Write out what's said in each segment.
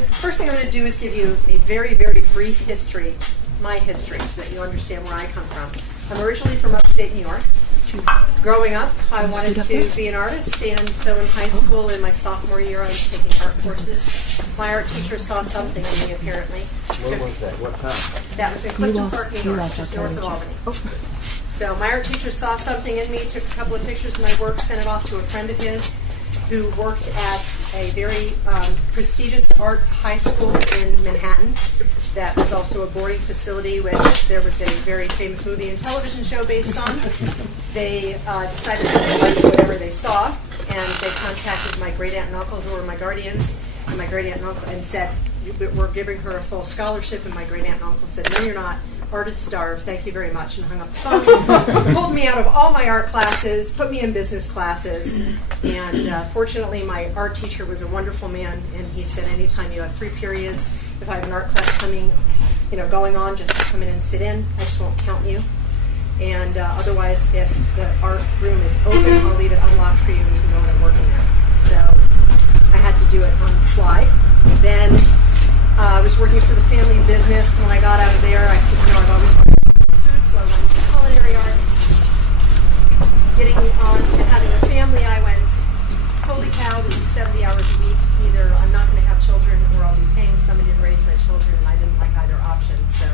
the first thing I'm going to do is give you a very, very brief history, my history, so that you understand where I come from. I'm originally from upstate New York. Growing up, I wanted to be an artist, and so in high school, in my sophomore year, I was taking art courses. My art teacher saw something in me, apparently. Where was that? What time? That was in Clifton Park, New York, just north of Albany. So my art teacher saw something in me, took a couple of pictures of my work, sent it off to a friend of his who worked at a very prestigious arts high school in Manhattan. That was also a boarding facility, which there was a very famous movie and television show based on. They decided that they liked whatever they saw, and they contacted my great aunt and uncle, who were my guardians, and my great aunt and uncle, and said, "We're giving her a full scholarship." And my great aunt and uncle said, "No, you're not. Artist starve. Thank you very much," and hung up the phone. Pulled me out of all my art classes, put me in business classes, and fortunately, my art teacher was a wonderful man, and he said, "Anytime you have free periods, if I have an art class going on, just come in and sit in. I just won't count you. And otherwise, if the art room is open, I'll leave it unlocked for you, and you can go in and work in there." So I had to do it on the slide. Then I was working for the family business. When I got out of there, I said, I've always wanted to do food, so I went into culinary arts. Getting on to having a family, I went, holy cow, this is 70 hours a week. Either I'm not going to have children, or I'll be paying somebody to raise my children, and I didn't like either option. So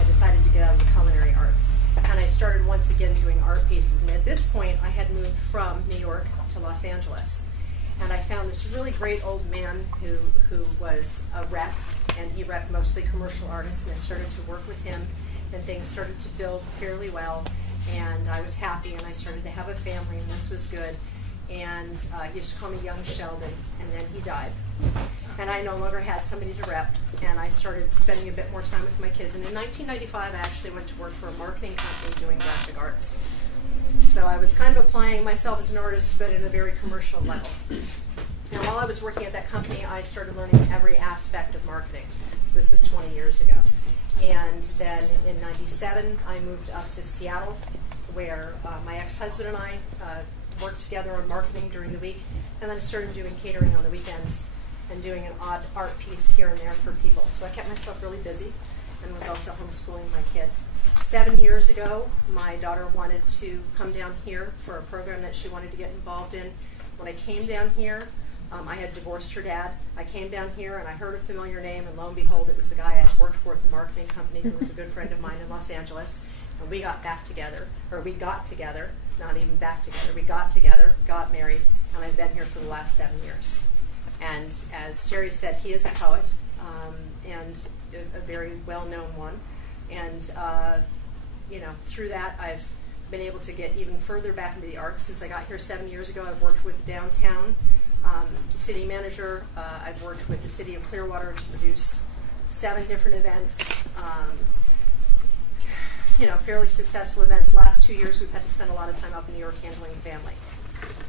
I decided to get out of the culinary arts. And I started once again doing art pieces. And at this point, I had moved from New York to Los Angeles. And I found this really great old man who was a rep, and he repped mostly commercial artists, and I started to work with him, and things started to build fairly well, and I was happy, and I started to have a family, and this was good. And he used to call me Young Sheldon, and then he died. And I no longer had somebody to rep, and I started spending a bit more time with my kids. And in 1995, I actually went to work for a marketing company doing graphic arts. So I was kind of applying myself as an artist, but at a very commercial level. And while I was working at that company, I started learning every aspect of marketing. So this was 20 years ago. And then in 97, I moved up to Seattle, where my ex-husband and I worked together on marketing during the week. And then I started doing catering on the weekends and doing an odd art piece here and there for people. So I kept myself really busy and was also homeschooling my kids. 7 years ago, my daughter wanted to come down here for a program that she wanted to get involved in. When I came down here, I had divorced her dad. I came down here and I heard a familiar name, and lo and behold, it was the guy I had worked for at the marketing company, who was a good friend of mine in Los Angeles. And we got together, not even back together, we got together, got married, and I've been here for the last 7 years. And as Jerry said, he is a poet, and a very well-known one. And through that, I've been able to get even further back into the arts. Since I got here 7 years ago, I've worked with downtown city manager. I've worked with the city of Clearwater to produce 7 different events. Fairly successful events. Last 2 years, we've had to spend a lot of time up in New York handling family.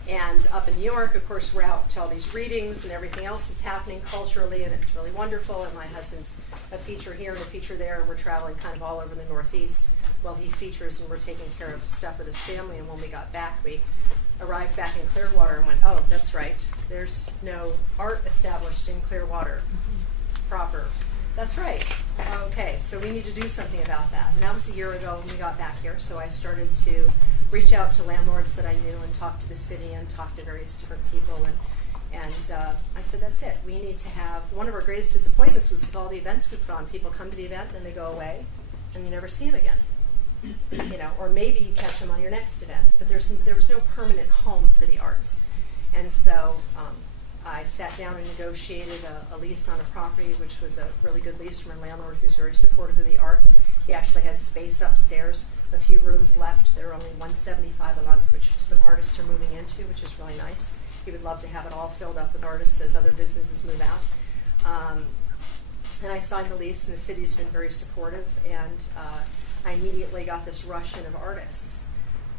And up in New York, of course, we're out to all these readings and everything else that's happening culturally, and it's really wonderful. And my husband's a feature here and a feature there, and we're traveling kind of all over the Northeast while he features, and we're taking care of stuff with his family. And when we got back, we arrived back in Clearwater and went, oh, that's right, there's no art established in Clearwater proper. That's right. Okay, so we need to do something about that. And that was a year ago when we got back here, so I started to reach out to landlords that I knew and talk to the city and talk to various different people. And I said, that's it. We need to have, one of our greatest disappointments was with all the events we put on. People come to the event, then they go away, and you never see them again. Or maybe you catch them on your next event. But there was no permanent home for the arts. And so I sat down and negotiated a lease on a property, which was a really good lease from a landlord who's very supportive of the arts. He actually has space upstairs, a few rooms left. They're only $175 a month, which some artists are moving into, which is really nice. He would love to have it all filled up with artists as other businesses move out. And I signed the lease, and the city's been very supportive, and I immediately got this rush in of artists.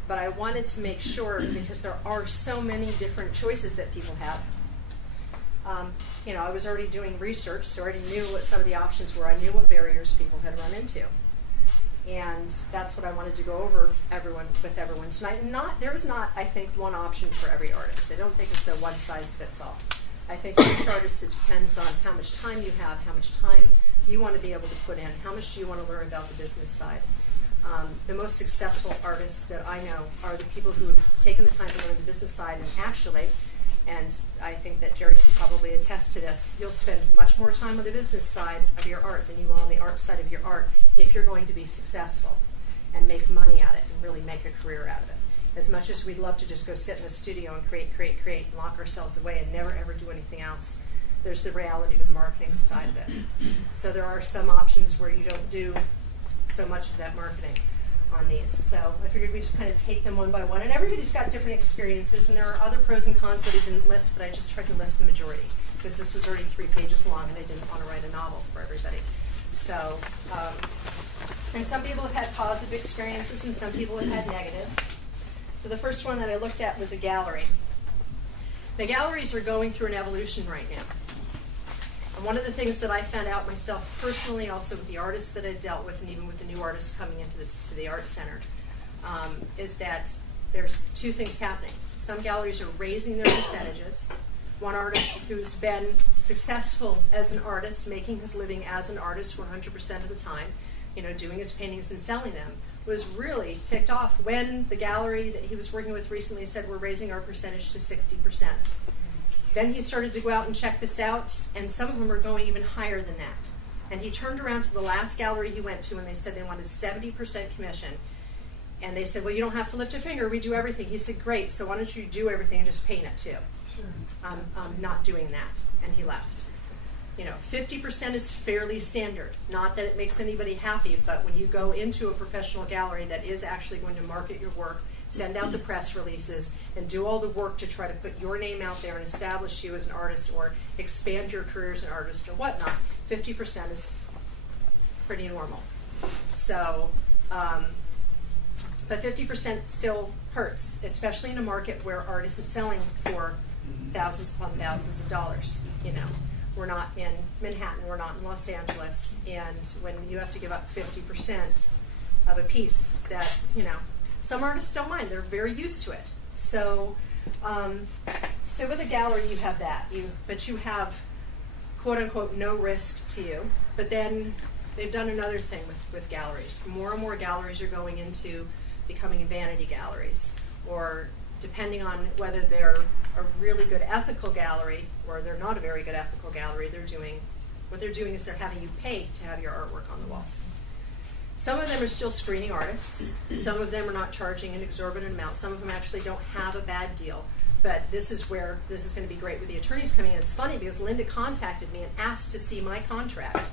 But I wanted to make sure, because there are so many different choices that people have. I was already doing research, so I already knew what some of the options were. I knew what barriers people had run into. And that's what I wanted to go over with everyone tonight. There is not, I think, one option for every artist. I don't think it's a one-size-fits-all. I think for each artist it depends on how much time you have, how much time you want to be able to put in, how much do you want to learn about the business side. The most successful artists that I know are the people who have taken the time to learn the business side, and actually, and I think that Jerry can probably attest to this, you'll spend much more time on the business side of your art than you will on the art side of your art if you're going to be successful and make money at it and really make a career out of it. As much as we'd love to just go sit in the studio and create, and lock ourselves away and never ever do anything else, there's the reality of the marketing side of it. So there are some options where you don't do so much of that marketing on these. So I figured we just kind of take them one by one. And everybody's got different experiences, and there are other pros and cons that I didn't list, but I just tried to list the majority because this was already 3 pages long and I didn't want to write a novel for everybody. So, and some people have had positive experiences and some people have had negative. So the first one that I looked at was a gallery. The galleries are going through an evolution right now. And one of the things that I found out myself personally, also with the artists that I dealt with, and even with the new artists coming into to the art center, is that there's 2 things happening. Some galleries are raising their percentages. One artist who's been successful as an artist, making his living as an artist 100% of the time, doing his paintings and selling them, was really ticked off when the gallery that he was working with recently said, we're raising our percentage to 60%. Then he started to go out and check this out, and some of them are going even higher than that. And he turned around to the last gallery he went to, and they said they wanted 70% commission. And they said, well, you don't have to lift a finger, we do everything. He said, great, so why don't you do everything and just paint it too? Sure. I'm not doing that. And he left. 50% is fairly standard. Not that it makes anybody happy, but when you go into a professional gallery that is actually going to market your work, send out the press releases, and do all the work to try to put your name out there and establish you as an artist or expand your career as an artist or whatnot, 50% is pretty normal. So, but 50% still hurts, especially in a market where art isn't selling for thousands upon thousands of dollars. We're not in Manhattan, we're not in Los Angeles, and when you have to give up 50% of a piece that, some artists don't mind. They're very used to it. So, so with a gallery, you have that. But you have, quote unquote, no risk to you. But then they've done another thing with galleries. More and more galleries are going into becoming vanity galleries, or depending on whether they're a really good ethical gallery or they're not a very good ethical gallery. What they're doing is they're having you pay to have your artwork on the walls. Some of them are still screening artists. Some of them are not charging an exorbitant amount. Some of them actually don't have a bad deal. But this is where this is going to be great with the attorneys coming in. It's funny because Linda contacted me and asked to see my contract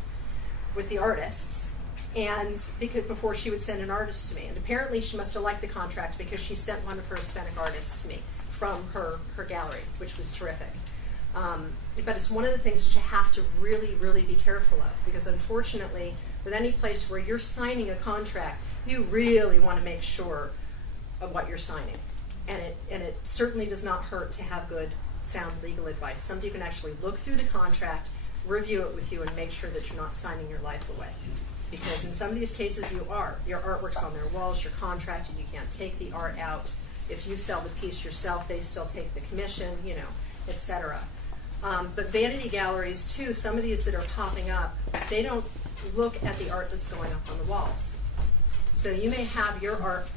with the artists, and before she would send an artist to me. And apparently she must have liked the contract because she sent one of her Hispanic artists to me from her gallery, which was terrific. But it's one of the things that you have to really, really be careful of, because unfortunately, with any place where you're signing a contract, you really want to make sure of what you're signing. And it certainly does not hurt to have good, sound legal advice. Somebody can actually look through the contract, review it with you, and make sure that you're not signing your life away. Because in some of these cases you are. Your artwork's on their walls, you're contracted, you can't take the art out. If you sell the piece yourself, they still take the commission, etc. But vanity galleries too, some of these that are popping up, they don't look at the art that's going up on the walls. So you may have your art,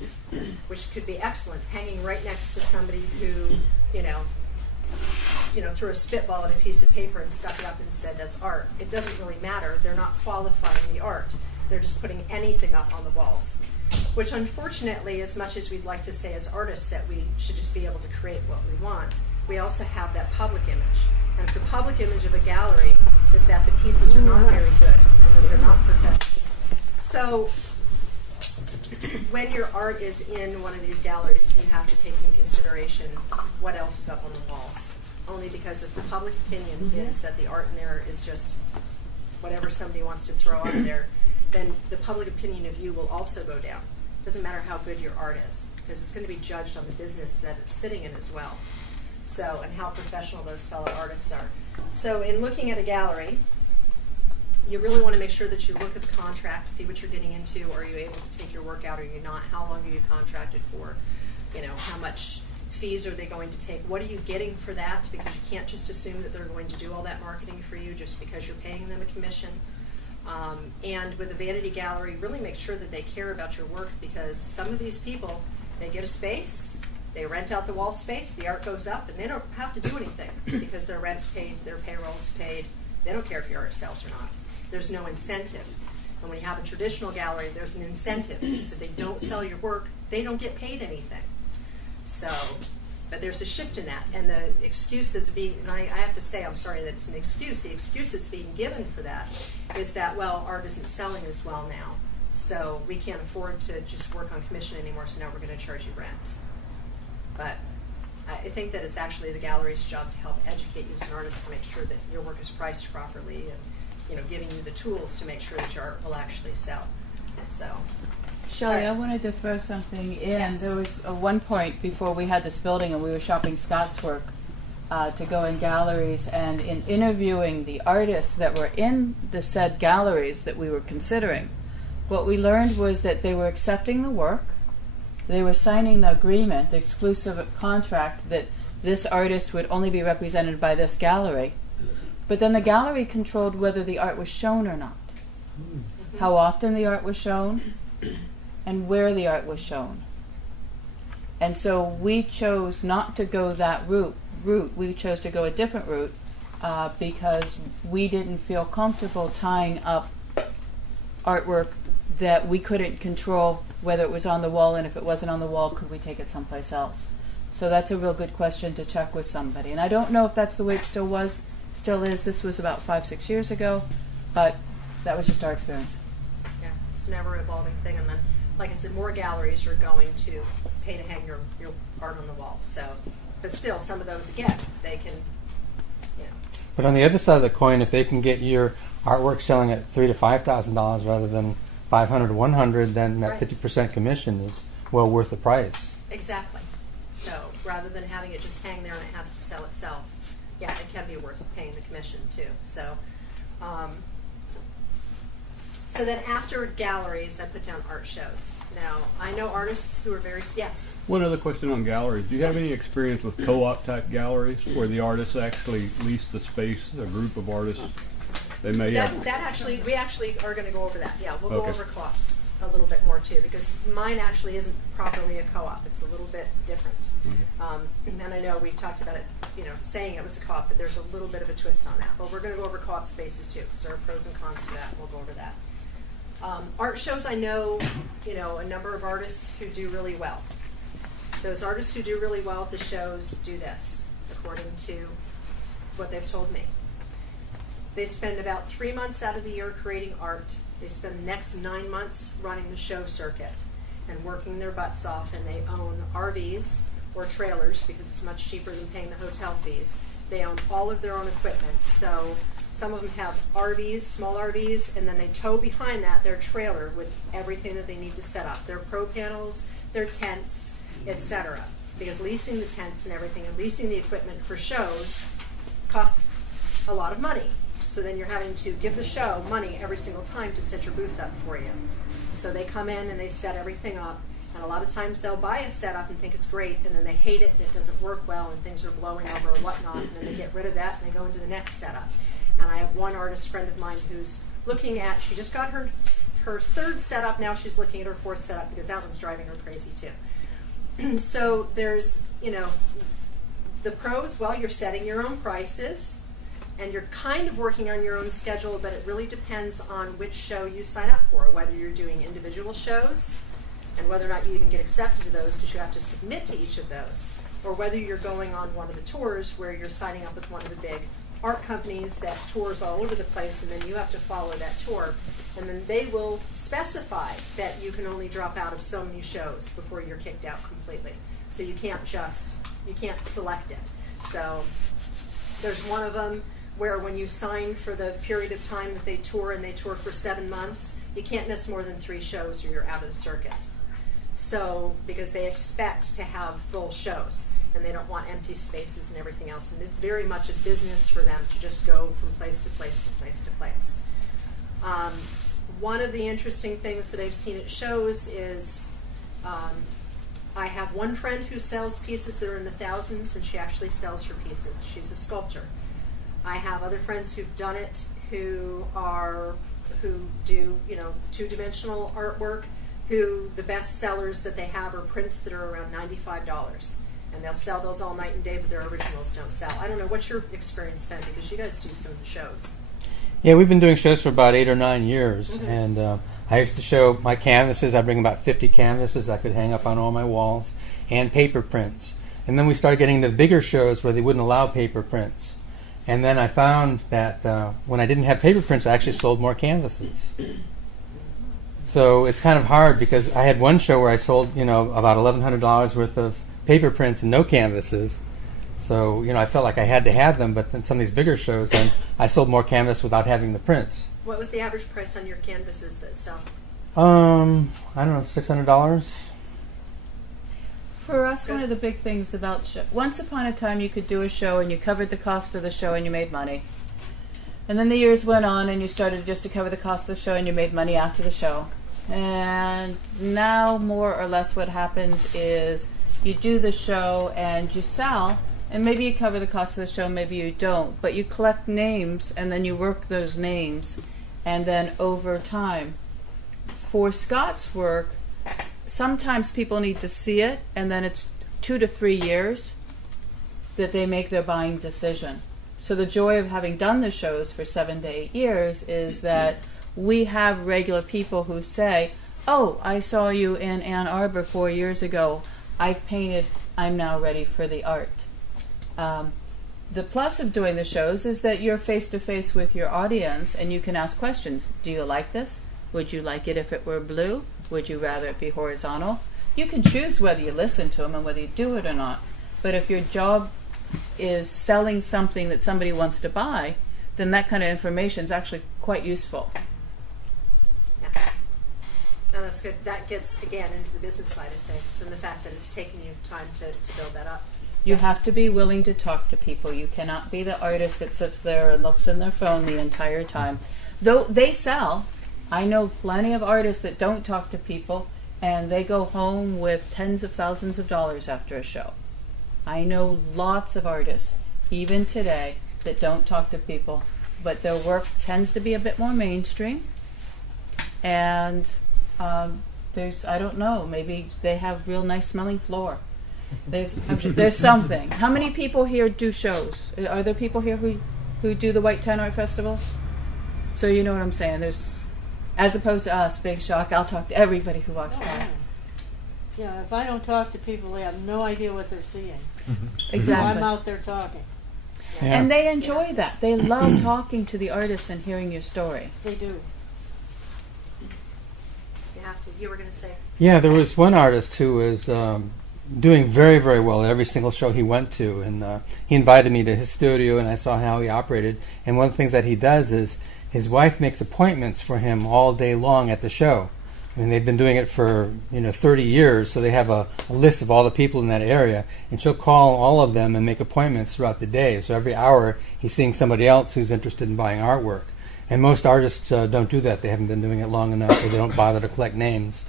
which could be excellent, hanging right next to somebody who, threw a spitball at a piece of paper and stuck it up and said that's art. It doesn't really matter. They're not qualifying the art. They're just putting anything up on the walls. Which unfortunately, as much as we'd like to say as artists that we should just be able to create what we want, we also have that public image. And if the public image of a gallery is that the pieces are not very good and that they're not professional. So when your art is in one of these galleries, you have to take into consideration what else is up on the walls. Only because if the public opinion is that the art in there is just whatever somebody wants to throw out there, then the public opinion of you will also go down. It doesn't matter how good your art is, because it's going to be judged on the business that it's sitting in as well. So, and how professional those fellow artists are. So in looking at a gallery, you really want to make sure that you look at the contract, see what you're getting into. Are you able to take your work out, or are you not? How long are you contracted for? How much fees are they going to take? What are you getting for that? Because you can't just assume that they're going to do all that marketing for you just because you're paying them a commission. And with a vanity gallery, really make sure that they care about your work, because some of these people, they get a space, they rent out the wall space, the art goes up, and they don't have to do anything because their rent's paid, their payroll's paid. They don't care if your art sells or not. There's no incentive. And when you have a traditional gallery, there's an incentive, because if they don't sell your work, they don't get paid anything. So, but there's a shift in that, and the excuse that's being, and I have to say, I'm sorry that it's an excuse, the excuse that's being given for that is that, well, art isn't selling as well now, so we can't afford to just work on commission anymore, so now we're going to charge you rent. But I think that it's actually the gallery's job to help educate you as an artist to make sure that your work is priced properly, and giving you the tools to make sure that your art will actually sell. So, Shelley, I wanted to throw something in. Yes. There was one point before we had this building and we were shopping Scott's work to go in galleries, and in interviewing the artists that were in the said galleries that we were considering, what we learned was that they were accepting the work, they were signing the agreement, the exclusive contract that this artist would only be represented by this gallery, but then the gallery controlled whether the art was shown or not, how often the art was shown, and where the art was shown. And so we chose not to go that route. We chose to go a different route because we didn't feel comfortable tying up artwork that we couldn't control whether it was on the wall, and if it wasn't on the wall, could we take it someplace else? So that's a real good question to check with somebody. And I don't know if that's the way it still is. This was about 5-6 years ago, but that was just our experience. Yeah, it's a never evolving thing. And then, like I said, more galleries are going to pay to hang your art on the wall. So, but still, some of those, again, they can, But on the other side of the coin, if they can get your artwork selling at $3,000 to $5,000 rather than $500 to $100, then that 50% commission is well worth the price. Exactly. So rather than having it just hang there and it has to sell itself, yeah, it can be worth paying the commission too. So, so then after galleries, I put down art shows. Now, I know artists who are very, yes? One other question on galleries. Do you have any experience with co-op type galleries where the artists actually lease the space, a group of artists? They may have... We actually are going to go over that. Yeah, we'll go Okay. over co-ops a little bit more too, because mine actually isn't properly a co-op. It's a little bit different. Okay. And I know we talked about it, saying it was a co-op, but there's a little bit of a twist on that. But we're going to go over co-op spaces too, because there are pros and cons to that, and we'll go over that. Art shows, I know, a number of artists who do really well. Those artists who do really well at the shows do this, according to what they've told me. They spend about 3 months out of the year creating art. They spend the next 9 months running the show circuit and working their butts off, and they own RVs or trailers because it's much cheaper than paying the hotel fees. They own all of their own equipment. So some of them have RVs, small RVs, and then they tow behind that their trailer with everything that they need to set up. Their pro panels, their tents, etc. Because leasing the tents and everything and leasing the equipment for shows costs a lot of money. So then you're having to give the show money every single time to set your booth up for you. So they come in and they set everything up, and a lot of times they'll buy a setup and think it's great, and then they hate it and it doesn't work well and things are blowing over or whatnot, and then they get rid of that and they go into the next setup. And I have one artist friend of mine who's looking at, she just got her third setup, now she's looking at her fourth setup because that one's driving her crazy too. So there's, the pros, well, you're setting your own prices, and you're kind of working on your own schedule, but it really depends on which show you sign up for, whether you're doing individual shows, and whether or not you even get accepted to those because you have to submit to each of those, or whether you're going on one of the tours where you're signing up with one of the big art companies that tours all over the place, and then you have to follow that tour, and then they will specify that you can only drop out of so many shows before you're kicked out completely. So you can't select it. So there's one of them where when you sign for the period of time that they tour, and they tour for 7 months, you can't miss more than 3 shows or you're out of the circuit. So, because they expect to have full shows, and they don't want empty spaces and everything else, and it's very much a business for them to just go from place to place to place to place. One of the interesting things that I've seen at shows is I have one friend who sells pieces that are in the thousands, and she actually sells her pieces. She's a sculptor. I have other friends who've done it who do, you know, two-dimensional artwork, who the best sellers that they have are prints that are around $95. And they'll sell those all night and day, but their originals don't sell. I don't know, what's your experience been? Because you guys do some shows. Yeah, we've been doing shows for about 8 or 9 years, and I used to show my canvases. I bring about 50 canvases I could hang up on all my walls, and paper prints. And then we started getting the bigger shows where they wouldn't allow paper prints. And then I found that when I didn't have paper prints, I actually sold more canvases. So it's kind of hard, because I had one show where I sold, you know, about $1,100 worth of paper prints and no canvases. So, you know, I felt like I had to have them, but then some of these bigger shows, then I sold more canvas without having the prints. What was the average price on your canvases that sell? I don't know, $600. For us, one of the big things about once upon a time you could do a show and you covered the cost of the show and you made money. And then the years went on and you started just to cover the cost of the show and you made money after the show. And now more or less what happens is you do the show and you sell, and maybe you cover the cost of the show, maybe you don't, but you collect names and then you work those names, and then over time. For Scott's work, sometimes people need to see it, and then it's 2 to 3 years that they make their buying decision. So the joy of having done the shows for 7 to 8 years is that we have regular people who say, oh, I saw you in Ann Arbor 4 years ago. I've painted, I'm now ready for the art. The plus of doing the shows is that you're face-to-face with your audience and you can ask questions. Do you like this? Would you like it if it were blue? Would you rather it be horizontal? You can choose whether you listen to them and whether you do it or not. But if your job is selling something that somebody wants to buy, then that kind of information is actually quite useful. Yeah. No, that's good. That gets, again, into the business side of things and the fact that it's taking you time to build that up. You have to be willing to talk to people. You cannot be the artist that sits there and looks in their phone the entire time. Though they sell, I know plenty of artists that don't talk to people and they go home with tens of thousands of dollars after a show. I know lots of artists, even today, that don't talk to people, but their work tends to be a bit more mainstream. And I don't know, maybe they have real nice smelling floor. There's something. How many people here do shows? Are there people here who do the White Town Art Festivals? So you know what I'm saying. There's, as opposed to us, big shock, I'll talk to everybody who walks by. Yeah, if I don't talk to people, they have no idea what they're seeing. Exactly. So I'm out there talking. Yeah. And they enjoy that. They love talking to the artists and hearing your story. They do. You have to. You were going to say? Yeah, there was one artist who was doing very, very well at every single show he went to, and he invited me to his studio, and I saw how he operated. And one of the things that he does is his wife makes appointments for him all day long at the show. I mean, they've been doing it for 30 years, so they have a list of all the people in that area, and she'll call all of them and make appointments throughout the day. So every hour he's seeing somebody else who's interested in buying artwork. And most artists don't do that. They haven't been doing it long enough, or they don't bother to collect names.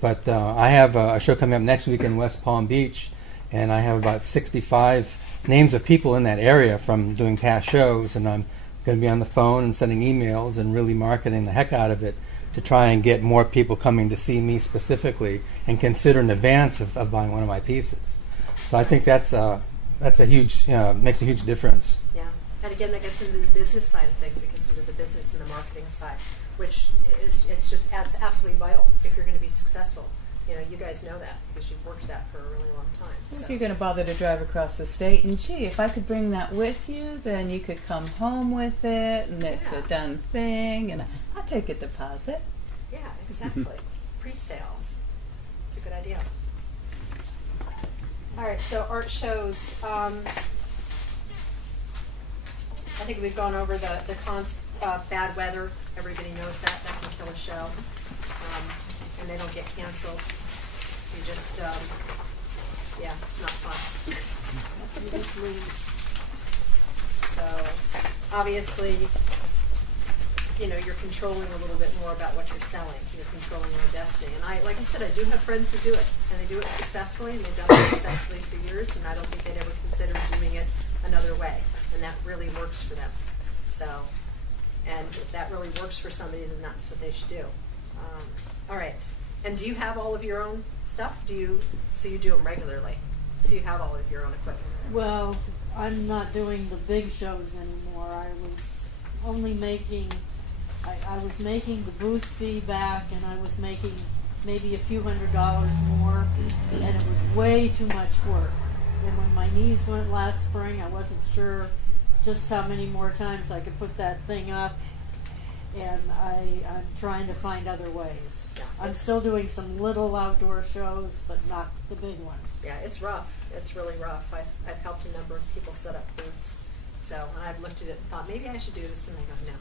But I have a show coming up next week in West Palm Beach, and I have about 65 names of people in that area from doing past shows, and I'm going to be on the phone and sending emails and really marketing the heck out of it to try and get more people coming to see me specifically and consider in advance of buying one of my pieces. So I think that's a huge, makes a huge difference. Yeah. And again, that gets into the business side of things. It gets into the business and the marketing side, which it's absolutely vital if you're going to be successful. You guys know that because you've worked that for a really long time. So. If you're going to bother to drive across the state, and gee, if I could bring that with you, then you could come home with it, and it's a done thing, and I'll take a deposit. Yeah, exactly. Pre-sales. It's a good idea. All right, so art shows. I think we've gone over the cons. Bad weather. Everybody knows that can kill a show, and they don't get canceled. You just, it's not fun. You just lose. So, obviously, you're controlling a little bit more about what you're selling. You're controlling your own destiny. And like I said, I do have friends who do it, and they do it successfully, and they've done it successfully for years, and I don't think they'd ever consider doing it another way. And that really works for them. So, and if that really works for somebody, then that's what they should do. All right. And do you have all of your own stuff? So you do them regularly? So you have all of your own equipment? Well, I'm not doing the big shows anymore. I was only making, I was making the booth fee back, and I was making maybe a few $100s more, and it was way too much work. And when my knees went last spring, I wasn't sure just how many more times I could put that thing up, and I'm trying to find other ways. I'm still doing some little outdoor shows, but not the big ones. Yeah, it's rough. It's really rough. I've helped a number of people set up booths. So, and I've looked at it and thought, maybe I should do this, and I go, no.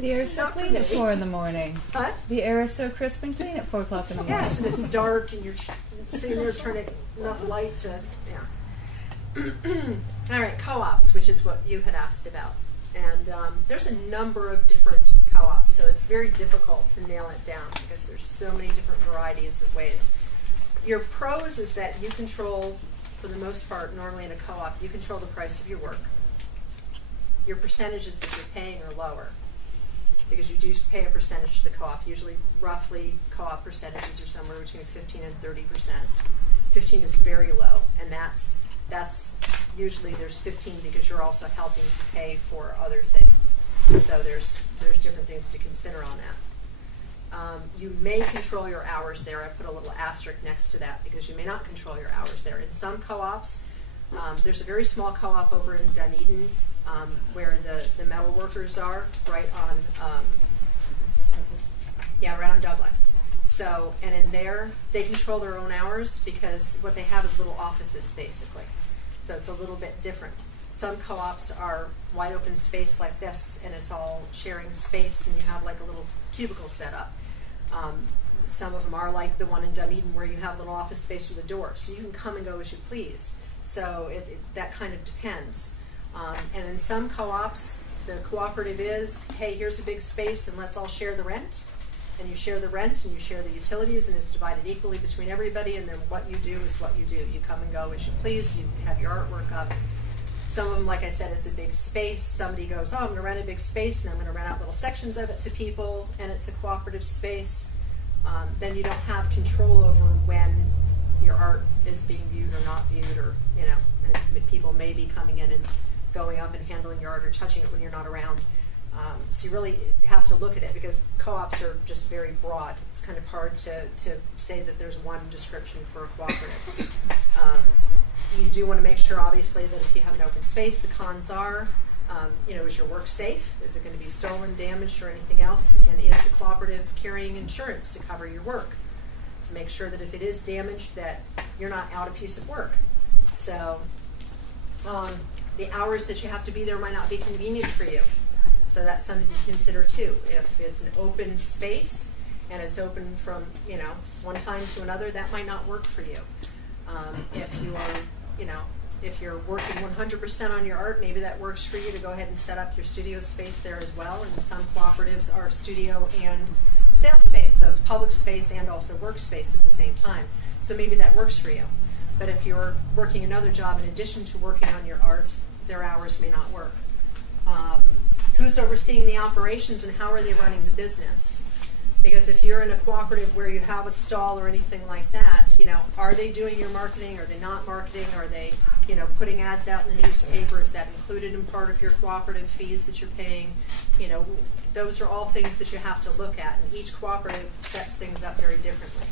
The air is so clean at 4 in the morning. Huh? The air is so crisp and clean at 4 o'clock in the morning. Yes, and it's dark, and you're sitting there turning enough light to, yeah. All right, co-ops, which is what you had asked about. And there's a number of different co-ops, so it's very difficult to nail it down because there's so many different varieties of ways. Your pros is that you control, for the most part, normally in a co-op, you control the price of your work. Your percentages that you're paying are lower because you do pay a percentage to the co-op. Usually, roughly, co-op percentages are somewhere between 15 and 30%. 15 is very low, and that's usually there's 15 because you're also helping to pay for other things. So there's different things to consider on that. You may control your hours there. I put a little asterisk next to that because you may not control your hours there. In some co-ops, there's a very small co-op over in Dunedin where the metal workers are, right on Douglas. So, and in there, they control their own hours because what they have is little offices, basically. So it's a little bit different. Some co-ops are wide open space like this, and it's all sharing space, and you have like a little cubicle set up. Some of them are like the one in Dunedin where you have a little office space with a door, so you can come and go as you please. So that kind of depends. And in some co-ops, the cooperative is, hey, here's a big space, and let's all share the rent. And you share the rent, and you share the utilities, and it's divided equally between everybody, and then what you do is what you do. You come and go as you please. You have your artwork up. Some of them, like I said, it's a big space. Somebody goes, oh, I'm going to rent a big space, and I'm going to rent out little sections of it to people, and it's a cooperative space. Then you don't have control over when your art is being viewed or not viewed, or, and people may be coming in and going up and handling your art or touching it when you're not around. So you really have to look at it because co-ops are just very broad. It's kind of hard to say that there's one description for a cooperative. You do want to make sure, obviously, that if you have an open space, the cons are, is your work safe? Is it going to be stolen, damaged, or anything else? And is the cooperative carrying insurance to cover your work? To make sure that if it is damaged, that you're not out a piece of work. So the hours that you have to be there might not be convenient for you. So that's something to consider too. If it's an open space and it's open from one time to another, that might not work for you. If you are, if you're working 100% on your art, maybe that works for you to go ahead and set up your studio space there as well. And some cooperatives are studio and sales space, so it's public space and also workspace at the same time. So maybe that works for you. But if you're working another job in addition to working on your art, their hours may not work. Who's overseeing the operations and how are they running the business? Because if you're in a cooperative where you have a stall or anything like that, are they doing your marketing? Are they not marketing? Are they, putting ads out in the newspaper? Is that included in part of your cooperative fees that you're paying? Those are all things that you have to look at, and each cooperative sets things up very differently.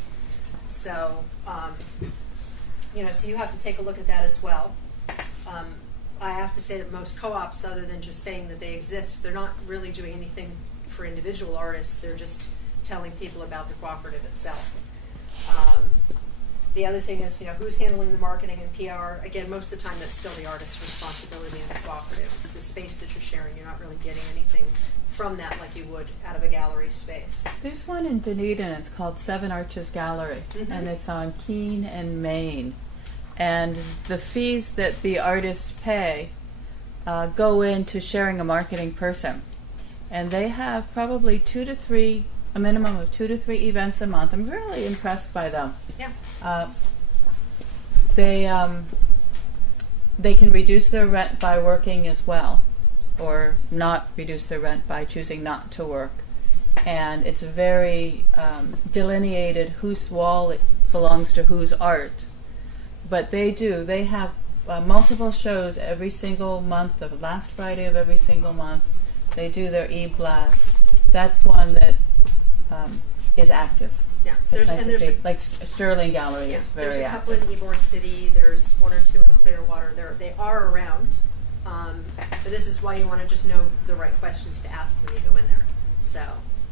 So, so you have to take a look at that as well. I have to say that most co-ops, other than just saying that they exist, they're not really doing anything for individual artists. They're just telling people about the cooperative itself. The other thing is, who's handling the marketing and PR? Again, most of the time that's still the artist's responsibility in the cooperative. It's the space that you're sharing. You're not really getting anything from that like you would out of a gallery space. There's one in Dunedin. It's called Seven Arches Gallery, and it's on Keene and Maine. And the fees that the artists pay go into sharing a marketing person. and they have probably a minimum of 2 to 3 events a month. I'm really impressed by them. Yeah. They can reduce their rent by working as well, or not reduce their rent by choosing not to work. And it's very delineated whose wall it belongs to whose art. But they have multiple shows every single month, the last Friday of every single month. They do their e-blast. That's one that is active. Yeah. It's nice to there's see. Like Sterling Gallery yeah, is very there's a couple active. in Ybor City. There's 1 or 2 in Clearwater. They are around. But this is why you want to just know the right questions to ask when you go in there. So,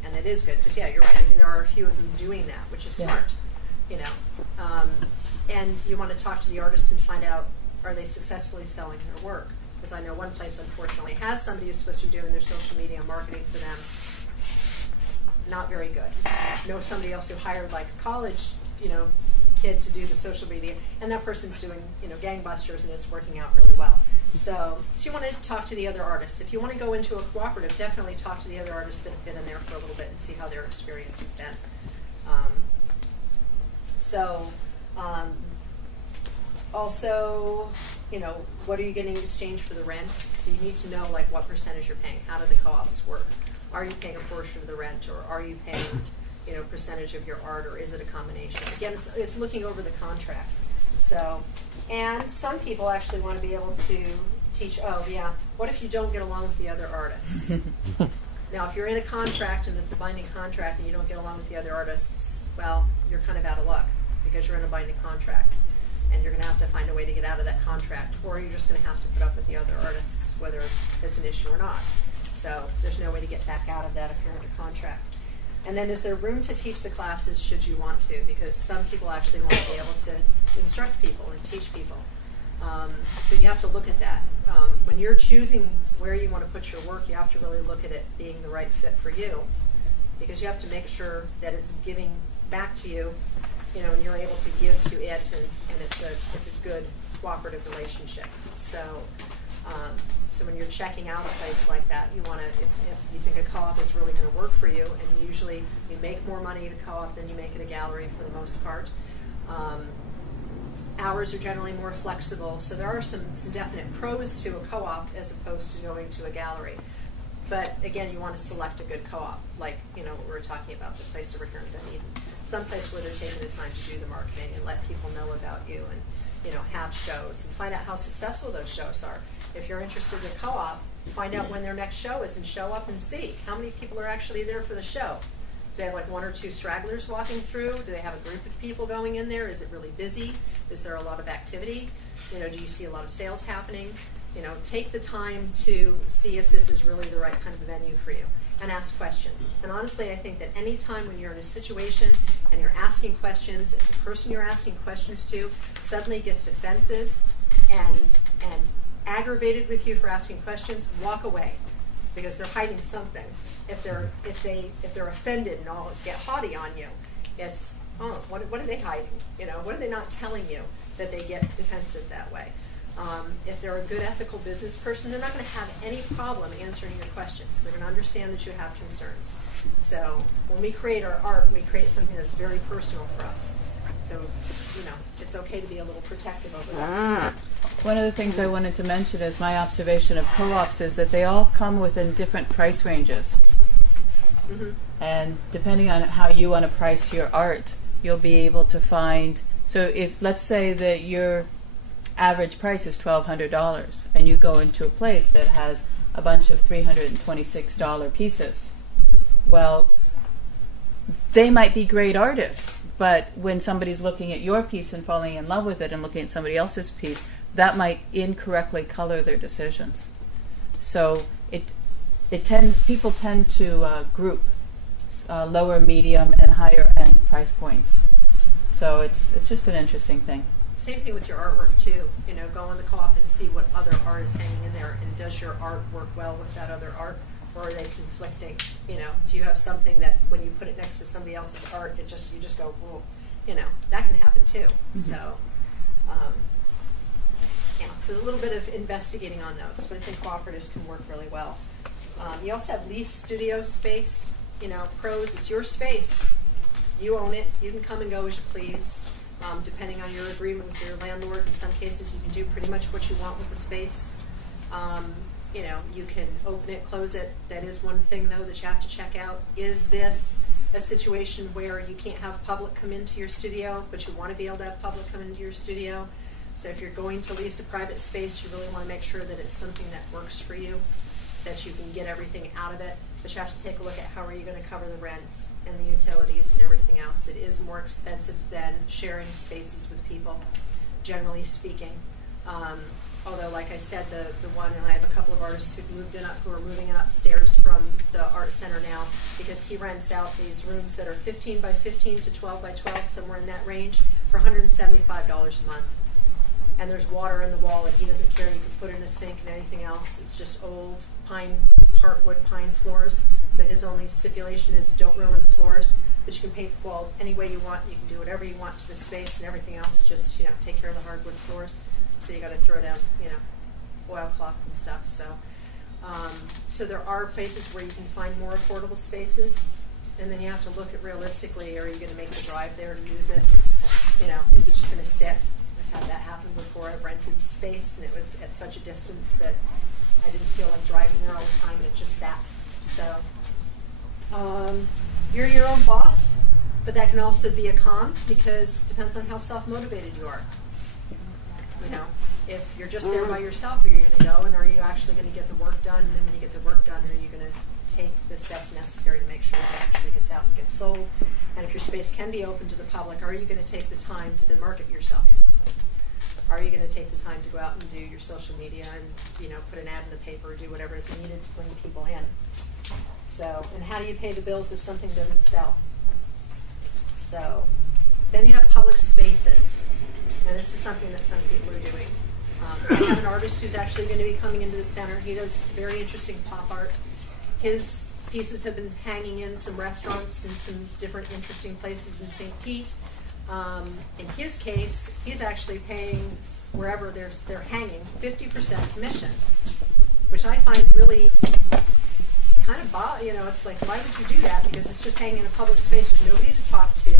and it is good because you're right. I mean, there are a few of them doing that, which is Yeah. smart. And you want to talk to the artists and find out, are they successfully selling their work? Because I know one place unfortunately has somebody who's supposed to be doing their social media marketing for them. Not very good. Know somebody else who hired like a college, kid to do the social media, and that person's doing, gangbusters, and it's working out really well. So you want to talk to the other artists. If you want to go into a cooperative, definitely talk to the other artists that have been in there for a little bit and see how their experience has been. Also, what are you getting in exchange for the rent? So you need to know like what percentage you're paying. How do the co-ops work? Are you paying a portion of the rent, or are you paying, percentage of your art, or is it a combination? Again, it's looking over the contracts. So, and some people actually want to be able to teach, what if you don't get along with the other artists? Now, if you're in a contract and it's a binding contract and you don't get along with the other artists, well, you're kind of out of luck because you're in a binding contract. And you're going to have to find a way to get out of that contract, or you're just going to have to put up with the other artists, whether it's an issue or not. So there's no way to get back out of that if you're in a contract. And then is there room to teach the classes should you want to? Because some people actually want to be able to instruct people and teach people. So you have to look at that. When you're choosing where you want to put your work, you have to really look at it being the right fit for you, because you have to make sure that it's giving back to you, and you're able to give to it, and it's a good cooperative relationship. So when you're checking out a place like that, you want to, if you think a co-op is really going to work for you, and usually you make more money at a co-op than you make at a gallery for the most part. Hours are generally more flexible, so there are some definite pros to a co-op as opposed to going to a gallery. But again, you want to select a good co-op, like what we were talking about, the place over here in Dunedin. Someplace where they're taking the time to do the marketing and let people know about you, and have shows and find out how successful those shows are. If you're interested in a co-op, find out when their next show is and show up and see how many people are actually there for the show. Do they have like 1 or 2 stragglers walking through? Do they have a group of people going in there? Is it really busy? Is there a lot of activity? Do you see a lot of sales happening? Take the time to see if this is really the right kind of venue for you, and ask questions. And honestly, I think that any time when you're in a situation and you're asking questions, if the person you're asking questions to suddenly gets defensive and aggravated with you for asking questions, walk away, because they're hiding something. If they're offended and all get haughty on you, it's what are they hiding? What are they not telling you that they get defensive that way? If they're a good ethical business person, they're not going to have any problem answering your questions. They're going to understand that you have concerns. So when we create our art, we create something that's very personal for us. So, it's okay to be a little protective over that. One of the things I wanted to mention is my observation of co-ops is that they all come within different price ranges. Mm-hmm. And depending on how you want to price your art, you'll be able to find, so if, let's say that your average price is $1,200, and you go into a place that has a bunch of $326 pieces, well, they might be great artists, but when somebody's looking at your piece and falling in love with it and looking at somebody else's piece, that might incorrectly color their decisions. So people tend to group lower, medium, and higher end price points. So it's just an interesting thing. Same thing with your artwork too. Go on the co-op and see what other art is hanging in there, and does your art work well with that other art, or are they conflicting? Do you have something that when you put it next to somebody else's art, you just go, whoa, that can happen too. Mm-hmm. So, so a little bit of investigating on those, but I think cooperatives can work really well. You also have lease studio space. You know, pros, it's your space. You own it. You can come and go as you please, depending on your agreement with your landlord. In some cases, you can do pretty much what you want with the space. You know, you can open it, close it. That is one thing, though, that you have to check out. Is this a situation where you can't have public come into your studio, but you want to be able to have public come into your studio? So if you're going to lease a private space, you really want to make sure that it's something that works for you, that you can get everything out of it. But you have to take a look at how are you going to cover the rent and the utilities and everything else. It is more expensive than sharing spaces with people, generally speaking. Although, like I said, the one, and I have a couple of artists who are moving in upstairs from the art center now, because he rents out these rooms that are 15 by 15 to 12 by 12, somewhere in that range, for $175 a month. And there's water in the wall, and he doesn't care. You can put in a sink and anything else. It's just old heartwood pine floors. So his only stipulation is don't ruin the floors, but you can paint the walls any way you want. You can do whatever you want to the space, and everything else, just, you know, take care of the hardwood floors. So you got to throw down, you know, oilcloth and stuff. So, so there are places where you can find more affordable spaces, and then you have to look at realistically, are you going to make the drive there to use it? You know, is it just going to sit? I've had that happen before. I've rented space, and it was at such a distance that I didn't feel like driving there all the time, and it just sat. So, you're your own boss, but that can also be a con, because it depends on how self-motivated you are. You know, if you're just there by yourself, are you going to go, and are you actually going to get the work done? And then when you get the work done, are you going to take the steps necessary to make sure that it actually gets out and gets sold? And if your space can be open to the public, are you going to take the time to then market yourself? Are you going to take the time to go out and do your social media and, you know, put an ad in the paper or do whatever is needed to bring people in? So, and how do you pay the bills if something doesn't sell? So, then you have public spaces. And this is something that some people are doing. I have an artist who's actually going to be coming into the center. He does very interesting pop art. His pieces have been hanging in some restaurants and some different interesting places in St. Pete. In his case, he's actually paying wherever they're hanging 50% commission, which I find really kind of, you know, it's like, why would you do that? Because it's just hanging in a public space. There's nobody to talk to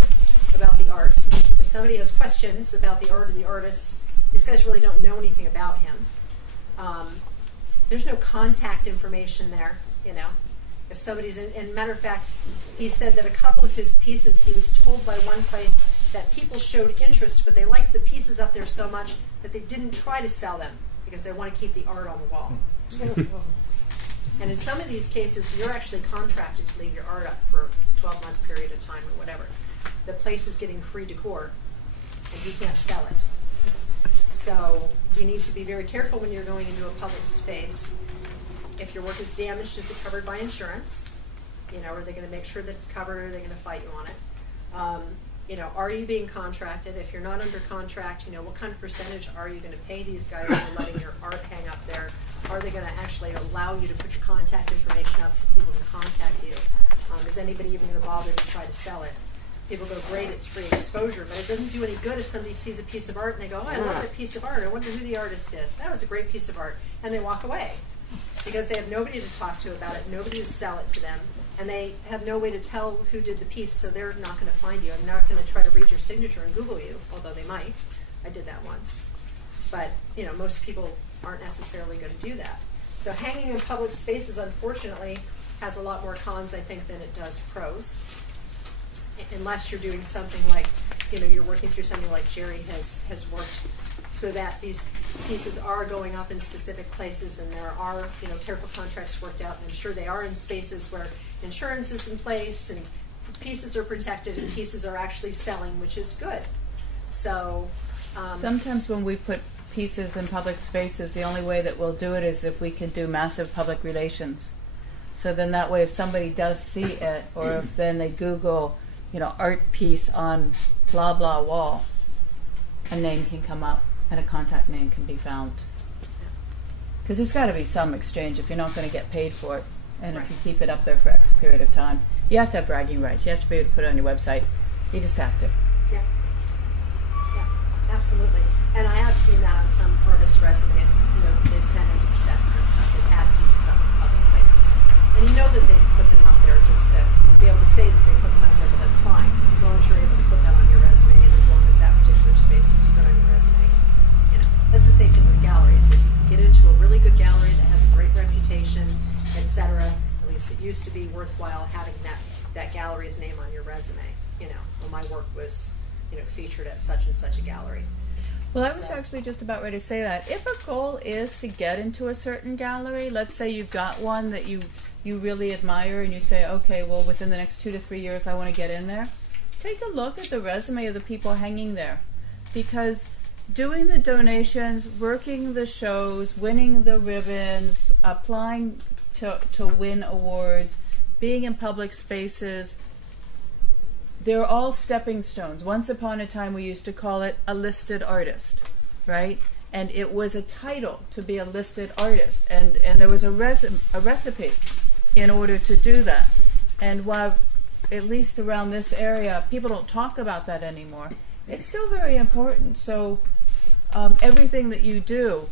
about the art. If somebody has questions about the art or the artist, these guys really don't know anything about him. There's no contact information there, you know. If somebody's in matter of fact, he said that a couple of his pieces, he was told by one place that people showed interest, but they liked the pieces up there so much that they didn't try to sell them because they want to keep the art on the wall. And in some of these cases, you're actually contracted to leave your art up for a 12-month period of time or whatever. The place is getting free decor, and you can't sell it. So you need to be very careful when you're going into a public space. If your work is damaged, is it covered by insurance? You know, are they going to make sure that it's covered, or are they going to fight you on it? You know, are you being contracted? If you're not under contract, you know, what kind of percentage are you going to pay these guys for letting your art hang up there? Are they going to actually allow you to put your contact information up so people can contact you? Is anybody even going to bother to try to sell it? People go, great, it's free exposure, but it doesn't do any good if somebody sees a piece of art and they go, oh, I love that piece of art. I wonder who the artist is. That was a great piece of art. And they walk away because they have nobody to talk to about it, nobody to sell it to them, and they have no way to tell who did the piece, so they're not going to find you. I'm not going to try to read your signature and Google you, although they might. I did that once. But, you know, most people aren't necessarily going to do that. So hanging in public spaces, unfortunately, has a lot more cons, I think, than it does pros. Unless you're doing something like, you know, you're working through something like Jerry has worked, so that these pieces are going up in specific places, and there are, you know, careful contracts worked out, and I'm sure they are in spaces where insurance is in place and pieces are protected and pieces are actually selling, which is good. So sometimes when we put pieces in public spaces, the only way that we'll do it is if we can do massive public relations. So then that way, if somebody does see it, or if then they Google, you know, art piece on blah blah wall, a name can come up and a contact name can be found. Because there's got to be some exchange if you're not going to get paid for it, and if you keep it up there for X period of time. You have to have bragging rights. You have to be able to put it on your website. You just have to. Yeah. Yeah, absolutely. And I have seen that on some artist resumes. You know, they've sent into the center and stuff. They've had pieces up in public places. least it used to be worthwhile having that gallery's name on your resume. Well, my work was, featured at such and such a gallery. Well, I was actually just about ready to say that. If a goal is to get into a certain gallery, let's say you've got one that you really admire and you say, okay, well, within the next 2 to 3 years I want to get in there, take a look at the resume of the people hanging there. Because doing the donations, working the shows, winning the ribbons, applying to win awards, being in public spaces, they're all stepping stones. Once upon a time, we used to call it a listed artist, right? And it was a title to be a listed artist, and there was a recipe in order to do that. And while, at least around this area, people don't talk about that anymore, it's still very important. So everything that you do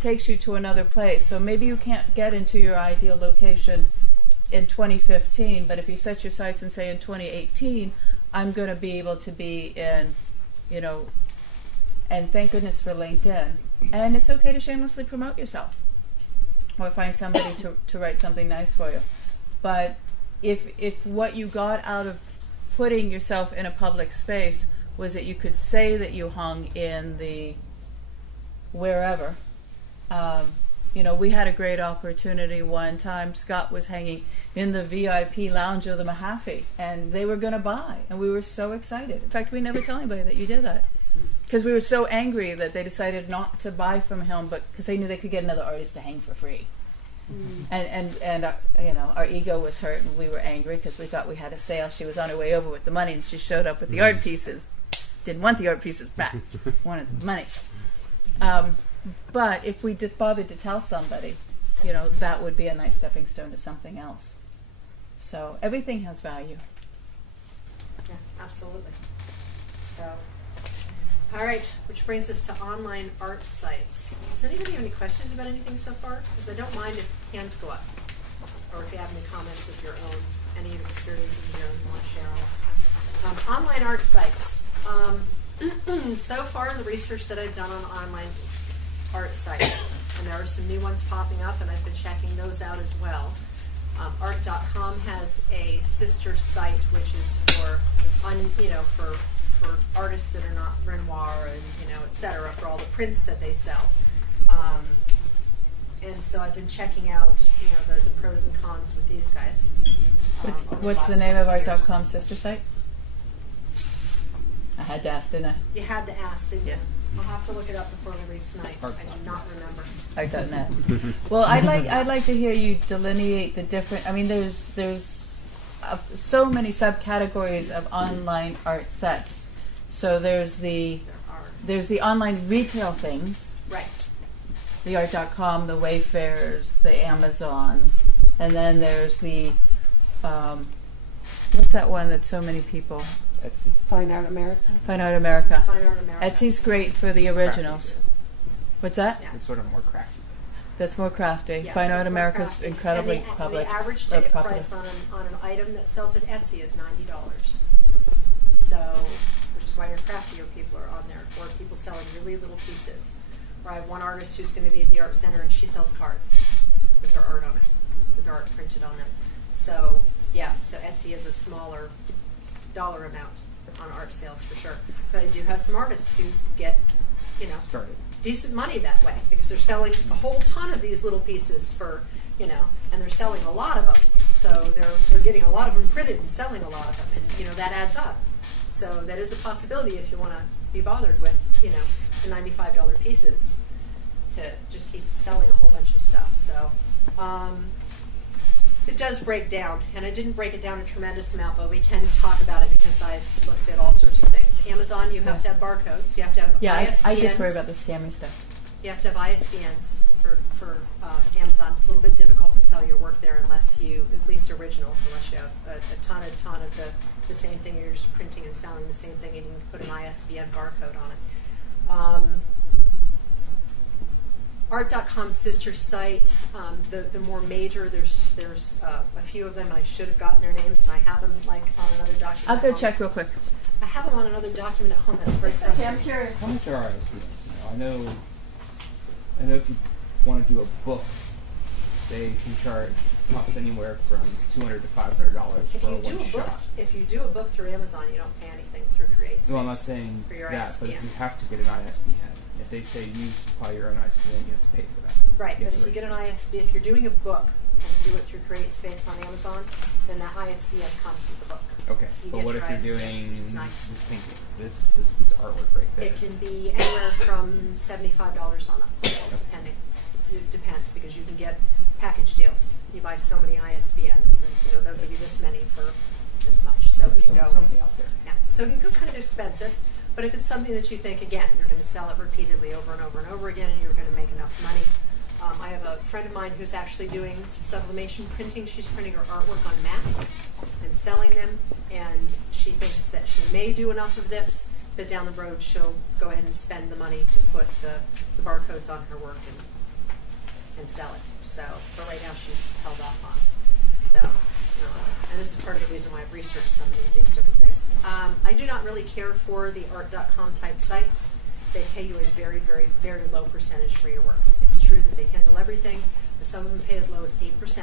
takes you to another place. So maybe you can't get into your ideal location in 2015, but if you set your sights and say in 2018, I'm going to be able to be in, and thank goodness for LinkedIn. And it's okay to shamelessly promote yourself or find somebody to write something nice for you. But if what you got out of putting yourself in a public space was that you could say that you hung in the wherever, we had a great opportunity one time. Scott was hanging in the VIP lounge of the Mahaffey, and they were going to buy, and we were so excited. In fact, we never tell anybody that you did that, because we were so angry that they decided not to buy from him, but because they knew they could get another artist to hang for free. And our ego was hurt, and we were angry because we thought we had a sale. She was on her way over with the money, and she showed up with the art pieces. Didn't want the art pieces back. Wanted the money. But if we did bothered to tell somebody, that would be a nice stepping stone to something else. So everything has value. Yeah, absolutely. So, all right, which brings us to online art sites. Does anybody have any questions about anything so far? Because I don't mind if hands go up, or if you have any comments of your own, any of your experiences of your own you want to share on. Online art sites. So far in the research that I've done on online art sites, and there are some new ones popping up, and I've been checking those out as well. Art.com has a sister site which is for artists that are not Renoir and etc. for all the prints that they sell. And so I've been checking out the pros and cons with these guys. What's the name of Art.com's sister site? I had to ask, didn't I? You had to ask, didn't you? I'll have to look it up before we leave tonight. I do not remember. Art.net. Well, I'd like to hear you delineate the different. I mean, there's so many subcategories of online art sets. So there's the online retail things. Right. The Art.com, the Wayfarers, the Amazons, and then there's the what's that one that so many people? Etsy. Fine Art America. Fine Art America. Fine Art America. Etsy's great for the originals. Crafty. What's that? Yeah. It's sort of more crafty. That's more crafty. Yeah, Fine Art it's more America's crafty. incredibly And public. the average or ticket popular. price on an item that sells at Etsy is $90. So, which is why your craftier people are on there, or people selling really little pieces. Or I have one artist who's going to be at the art center, and she sells cards with her art on it, with her art printed on them. So yeah, so Etsy is a smaller dollar amount on art sales for sure. But I do have some artists who get, Started. decent money that way, because they're selling a whole ton of these little pieces for, and they're selling a lot of them. So they're getting a lot of them printed and selling a lot of them, and that adds up. So that is a possibility if you want to be bothered with, the $95 pieces to just keep selling a whole bunch of stuff. So it does break down, and I didn't break it down a tremendous amount, but we can talk about it because I've looked at all sorts of things. Amazon, you have to have barcodes. You have to have ISBNs. I just worry about the scammy stuff. You have to have ISBNs for Amazon. It's a little bit difficult to sell your work there unless you, at least originals, unless you have a ton of the same thing. You're just printing and selling the same thing, and you can put an ISBN barcode on it. Art.com's sister site, the more major, there's a few of them, and I should have gotten their names, and I have them on another document. I'll go check real quick. I have them on another document at home. That's very frustrating. I'm curious. How much are ISBNs now? I know if you want to do a book, they can charge cost anywhere from $200 to $500 If for a you do one a book, shot. if you do a book through Amazon, you don't pay anything through CreateSpace. No, I'm not saying for your that, but ISBN. you have to get an ISBN. If they say you supply your own ISBN, you have to pay for that. Right, You but have if to you get an register. ISBN, if you're doing a book and you do it through CreateSpace on Amazon, then that ISBN comes with the book. Okay, You but get what your if you're ISBN, doing which is nice. this painting, this piece of artwork right there? It can be anywhere from $75 on up, depending. It depends, because you can get package deals. You buy so many ISBNs, and they'll give you this many for this much. So it There's can only go. so many out there. Yeah, so it can go kind of expensive, but if it's something that you think, again, you're going to sell it repeatedly over and over and over again, and you're going to make enough money. I have a friend of mine who's actually doing sublimation printing. She's printing her artwork on mats and selling them, and she thinks that she may do enough of this that down the road she'll go ahead and spend the money to put the barcodes on her work and sell it. So, but right now she's held off on it. So, and this is part of the reason why I've researched so many of these different things. I do not really care for the art.com type sites. They pay you a very, very, very low percentage for your work. It's true that they handle everything, but some of them pay as low as 8%,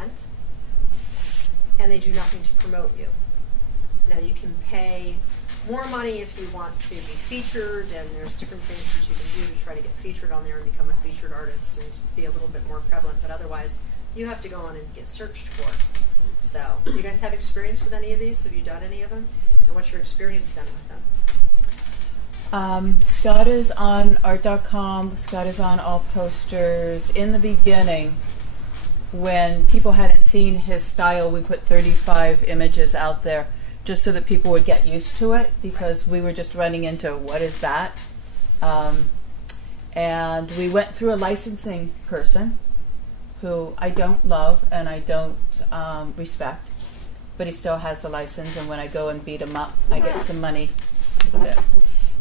and they do nothing to promote you. Now, you can pay more money if you want to be featured, and there's different things that you can do to try to get featured on there and become a featured artist and be a little bit more prevalent, but otherwise, you have to go on and get searched for. So, do you guys have experience with any of these? Have you done any of them? And what's your experience been with them? Scott is on art.com. Scott is on all posters. In the beginning, when people hadn't seen his style, we put 35 images out there just so that people would get used to it, because we were just running into what is that? And we went through a licensing person who I don't love and I don't respect, but he still has the license, and when I go and beat him up, I get some money with it.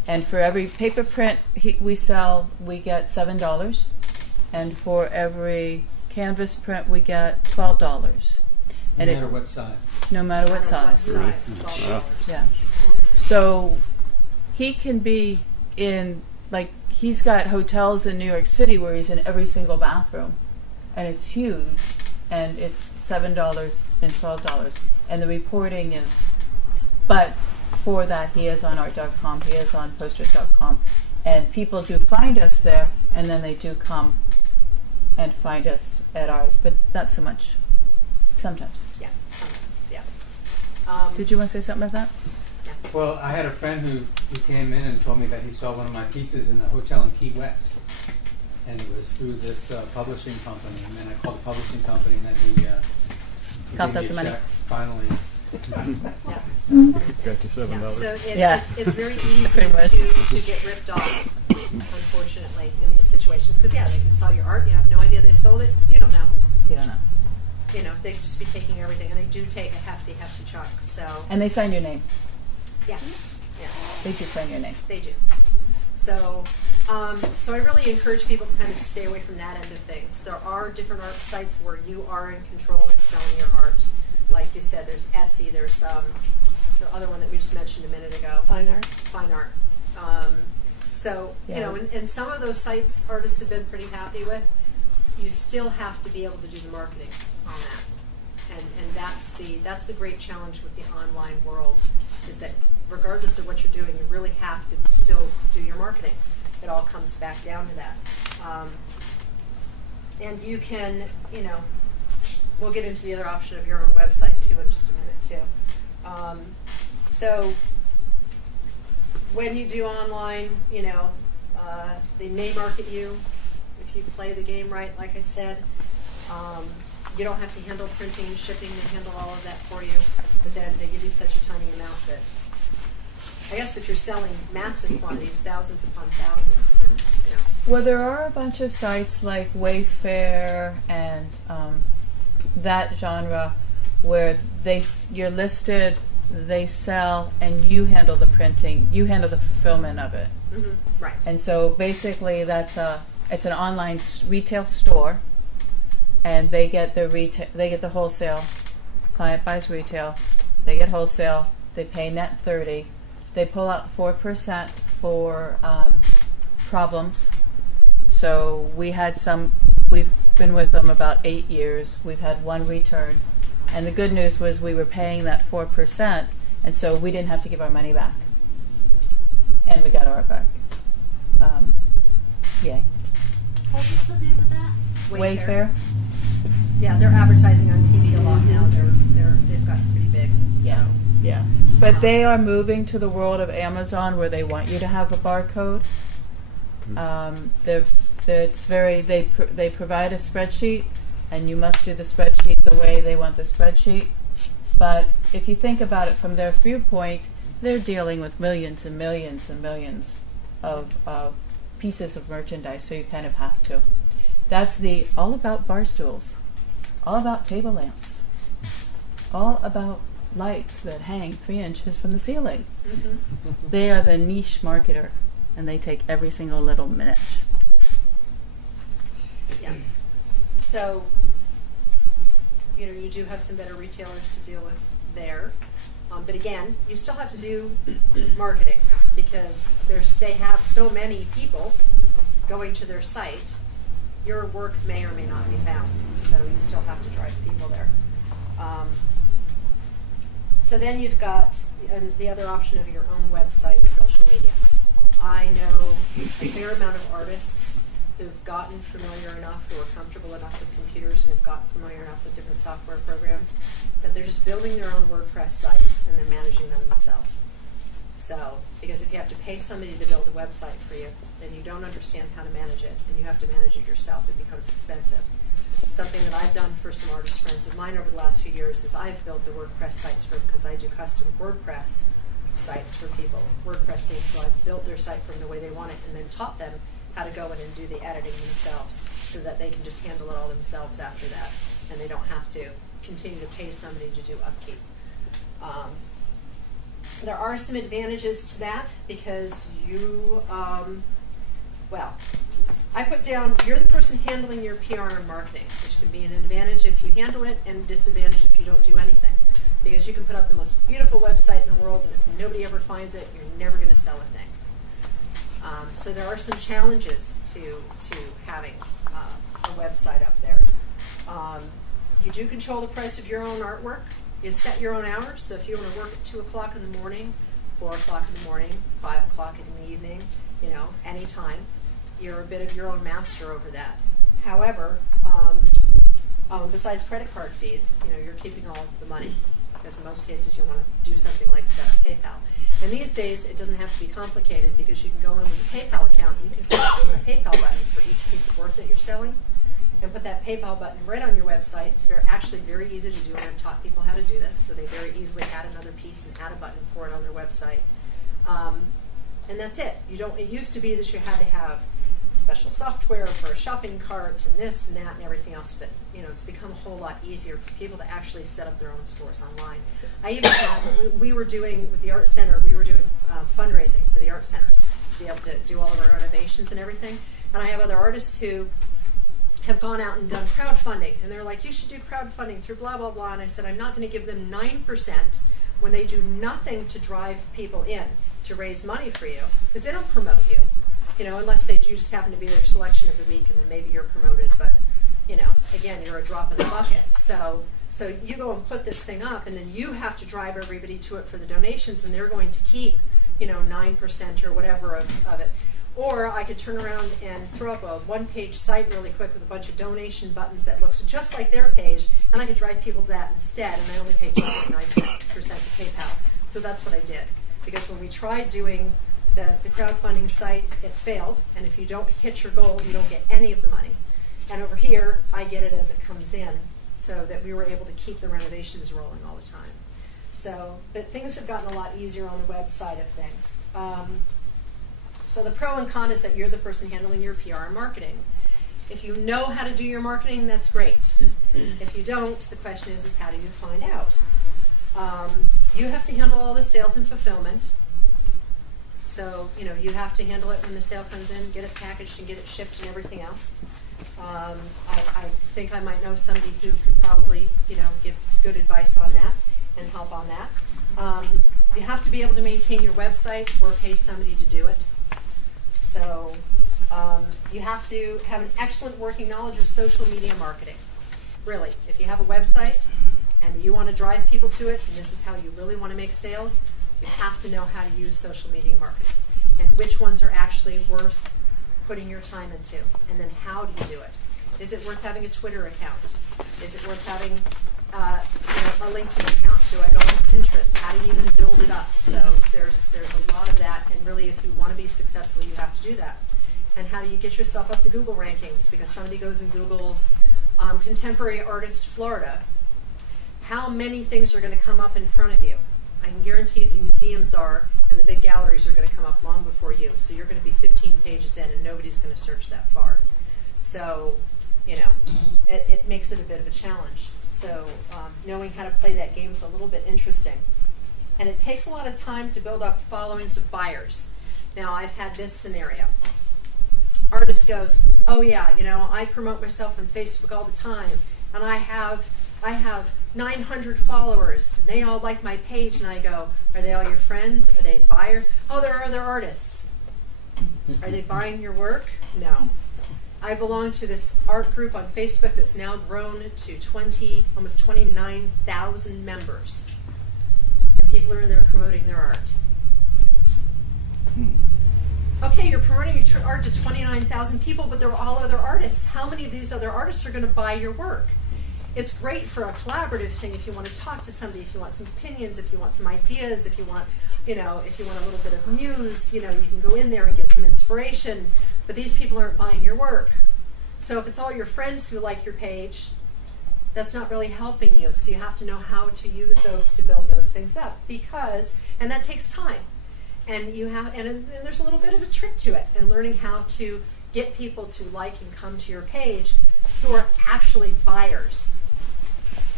And for every paper print we sell, we get $7. And for every canvas print, we get $12. No And matter what size. no matter what No matter size. $12. Yeah. So he can be in, like, he's got hotels in New York City where he's in every single bathroom. And it's huge. And it's $7 and $12. And the reporting is, but for that, he is on art.com, he is on posters.com, and people do find us there, and then they do come and find us at ours, but not so much. Sometimes. Yeah, sometimes, yeah. Did you want to say something about that? Yeah. Well, I had a friend who came in and told me that he saw one of my pieces in the hotel in Key West. And it was through this publishing company. And then I called the publishing company, and then he Coughed gave up me the a money. check, finally. Yeah. Got you $7. Yeah, so Yeah. it's very easy Pretty much. to get ripped off, unfortunately, in these situations. Because, yeah, they can sell your art. You have no idea they sold it. You don't know. You don't know. They could just be taking everything. And they do take a hefty, hefty chunk. So, And they sign your name. yes. Yeah, They do sign your name. they do. So, so I really encourage people to kind of stay away from that end of things. There are different art sites where you are in control in selling your art. Like you said, there's Etsy, there's the other one that we just mentioned a minute ago. Fine art. Fine art. So, Yeah. and some of those sites artists have been pretty happy with. You still have to be able to do the marketing on that. And that's the great challenge with the online world, is that regardless of what you're doing, you really have to still do your marketing. It all comes back down to that. And you can, we'll get into the other option of your own website too in just a minute too. So when you do online, they may market you if you play the game right, like I said. You don't have to handle printing and shipping. They handle all of that for you. But then they give you such a tiny amount that, I guess if you're selling massive quantities, thousands upon thousands, and, Well, there are a bunch of sites like Wayfair and that genre where you're listed, they sell, and you handle the printing, you handle the fulfillment of it. right. And so basically, it's an online retail store, and they get the wholesale. Client buys retail, they get wholesale. They pay net 30. They pull out 4% for problems. So we had some We've been with them about 8 years. We've had one return. And the good news was we were paying that 4%, and so we didn't have to give our money back. And we got our back. Yay. What's the name of that? Wayfair? Yeah, they're advertising on TV a lot now. They've gotten pretty big. So. Yeah. Yeah. But they are moving to the world of Amazon where they want you to have a barcode. They provide a spreadsheet, and you must do the spreadsheet the way they want the spreadsheet. But if you think about it from their viewpoint, they're dealing with millions and millions and millions of pieces of merchandise, so you kind of have to. That's all about bar stools, all about table lamps, all about lights that hang 3 inches from the ceiling. Mm-hmm. They are the niche marketer, and they take every single little minute. Yeah. So, you do have some better retailers to deal with there. But again, you still have to do marketing because they have so many people going to their site. Your work may or may not be found, so you still have to drive people there. So then you've got the other option of your own website, social media. I know a fair amount of artists who've gotten familiar enough, who are comfortable enough with computers and have gotten familiar enough with different software programs that they're just building their own WordPress sites and they're managing them themselves. So, because if you have to pay somebody to build a website for you, then you don't understand how to manage it, and you have to manage it yourself, it becomes expensive. Something that I've done for some artist friends of mine over the last few years is I've built the WordPress sites for them because I do custom WordPress sites for people, WordPress themes, so I've built their site from the way they want it and then taught them how to go in and do the editing themselves so that they can just handle it all themselves after that, and they don't have to continue to pay somebody to do upkeep. There are some advantages to that because I put down, you're the person handling your PR and marketing, which can be an advantage if you handle it and a disadvantage if you don't do anything. Because you can put up the most beautiful website in the world, and if nobody ever finds it, you're never going to sell a thing. So there are some challenges to having a website up there. You do control the price of your own artwork. You set your own hours, so if you want to work at 2 o'clock in the morning, 4 o'clock in the morning, 5 o'clock in the evening, anytime, you're a bit of your own master over that. However, besides credit card fees, you're keeping all the money, because in most cases you want to do something like set up PayPal. And these days, it doesn't have to be complicated because you can go in with a PayPal account and you can set up a PayPal button for each piece of work that you're selling and put that PayPal button right on your website. It's actually very easy to do, and I've taught people how to do this, so they very easily add another piece and add a button for it on their website. And that's it. It used to be that you had to have special software for a shopping cart and this and that and everything else, but it's become a whole lot easier for people to actually set up their own stores online. I even had, we were doing, with the Art Center, we were doing fundraising for the Art Center to be able to do all of our renovations and everything, and I have other artists who have gone out and done crowdfunding, and they're like, you should do crowdfunding through blah, blah, blah, and I said, I'm not going to give them 9% when they do nothing to drive people in to raise money for you, because they don't promote you. Unless you just happen to be their selection of the week, and then maybe you're promoted, but, again, you're a drop in the bucket. So you go and put this thing up, and then you have to drive everybody to it for the donations, and they're going to keep, 9% or whatever of it. Or I could turn around and throw up a one-page site really quick with a bunch of donation buttons that looks just like their page, and I could drive people to that instead, and I only paid 2.9% to PayPal. So that's what I did. Because when we tried doing the crowdfunding site, it failed, and if you don't hit your goal, you don't get any of the money. And over here, I get it as it comes in, so that we were able to keep the renovations rolling all the time. But things have gotten a lot easier on the web side of things. So the pro and con is that you're the person handling your PR and marketing. If you know how to do your marketing, that's great. If you don't, the question is how do you find out? You have to handle all the sales and fulfillment. So, you have to handle it when the sale comes in, get it packaged and get it shipped and everything else. I think I might know somebody who could probably, give good advice on that and help on that. You have to be able to maintain your website or pay somebody to do it. So, You have to have an excellent working knowledge of social media marketing. Really, if you have a website and you want to drive people to it, and this is how you really want to make sales, you have to know how to use social media marketing and which ones are actually worth putting your time into. And then how do you do it? Is it worth having a Twitter account? Is it worth having a LinkedIn account? Do I go on Pinterest? How do you even build it up? So there's a lot of that, and really if you want to be successful, you have to do that. And how do you get yourself up the Google rankings? Because somebody goes and Googles contemporary artist Florida. How many things are going to come up in front of you? I can guarantee the museums are, and the big galleries are going to come up long before you. So you're going to be 15 pages in, and nobody's going to search that far. So, it makes it a bit of a challenge. So knowing how to play that game is a little bit interesting. And it takes a lot of time to build up followings of buyers. Now, I've had this scenario. Artist goes, oh yeah, I promote myself on Facebook all the time, and I have 900 followers, and they all like my page, and I go, are they all your friends? Are they buyers? Oh, there are other artists. Are they buying your work? No. I belong to this art group on Facebook that's now grown to almost 29,000 members, and people are in there promoting their art. Okay, you're promoting your art to 29,000 people, but they're all other artists. How many of these other artists are going to buy your work? It's great for a collaborative thing if you want to talk to somebody, if you want some opinions, if you want some ideas, if you want, if you want a little bit of muse, you can go in there and get some inspiration. But these people aren't buying your work. So if it's all your friends who like your page, that's not really helping you. So you have to know how to use those to build those things up, and that takes time. And and there's a little bit of a trick to it, and learning how to get people to like and come to your page who are actually buyers.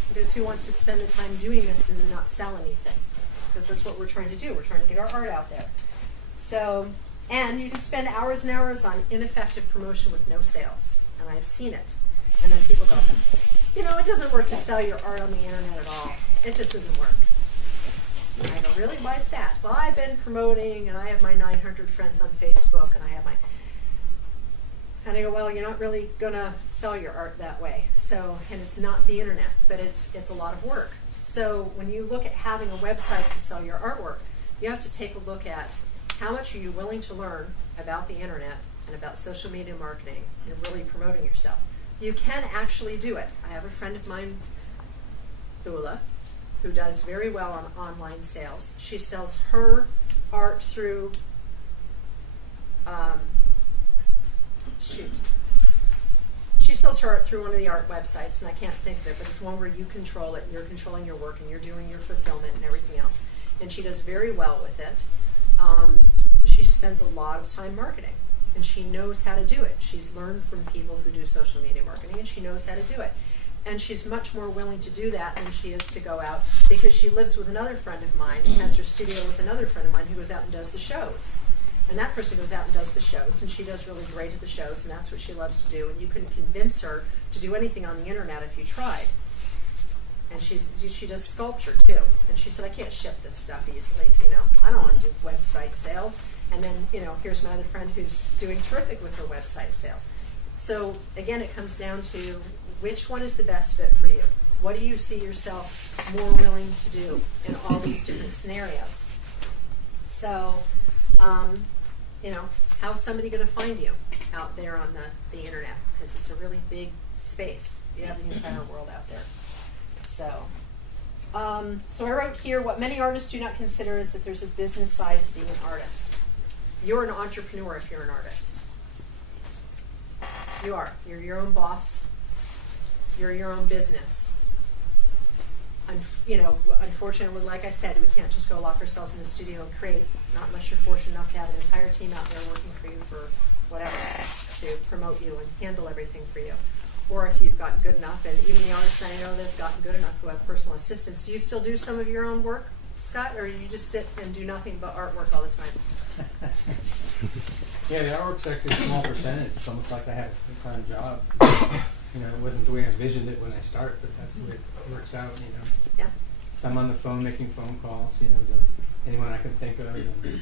Because who wants to spend the time doing this and not sell anything? Because that's what we're trying to do. We're trying to get our art out there. So, and you can spend hours and hours on ineffective promotion with no sales. And I've seen it. And then people go, it doesn't work to sell your art on the internet at all. It just doesn't work. And I go, really? Why is that? Well, I've been promoting, and I have my 900 friends on Facebook, and I have and I go, well, you're not really going to sell your art that way. So, and it's not the internet, but it's a lot of work. So when you look at having a website to sell your artwork, you have to take a look at how much are you willing to learn about the internet and about social media marketing and really promoting yourself. You can actually do it. I have a friend of mine, Bula, who does very well on online sales. She sells her art through, she sells her art through one of the art websites, and I can't think of it, but it's one where you control it, and you're controlling your work, and you're doing your fulfillment and everything else. And she does very well with it. She spends a lot of time marketing, and she knows how to do it. She's learned from people who do social media marketing, and she knows how to do it. And she's much more willing to do that than she is to go out, because she lives with another friend of mine and has her studio with another friend of mine who goes out and does the shows. And that person goes out and does the shows, and she does really great at the shows, and that's what she loves to do. And you couldn't convince her to do anything on the internet if you tried. And she does sculpture too. And she said, I can't ship this stuff easily, I don't want to do website sales. And then, here's my other friend who's doing terrific with her website sales. So again, it comes down to which one is the best fit for you. What do you see yourself more willing to do in all these different scenarios? So, how's somebody going to find you out there on the internet? Because it's a really big space. You have the entire world out there. So I wrote here, what many artists do not consider is that there's a business side to being an artist. You're an entrepreneur if you're an artist. You are. You're your own boss. You're your own business. Unfortunately, like I said, we can't just go lock ourselves in the studio and create, not unless you're fortunate enough to have an entire team out there working for you for whatever, to promote you and handle everything for you. Or if you've gotten good enough, and even the artists I know that have gotten good enough who have personal assistants, do you still do some of your own work, Scott, or you just sit and do nothing but artwork all the time? Yeah, the artwork's actually a small percentage. It's almost like I have a full-time job. It wasn't the way I envisioned it when I started, but that's the way it works out, Yeah. So I'm on the phone making phone calls, to anyone I can think of, and,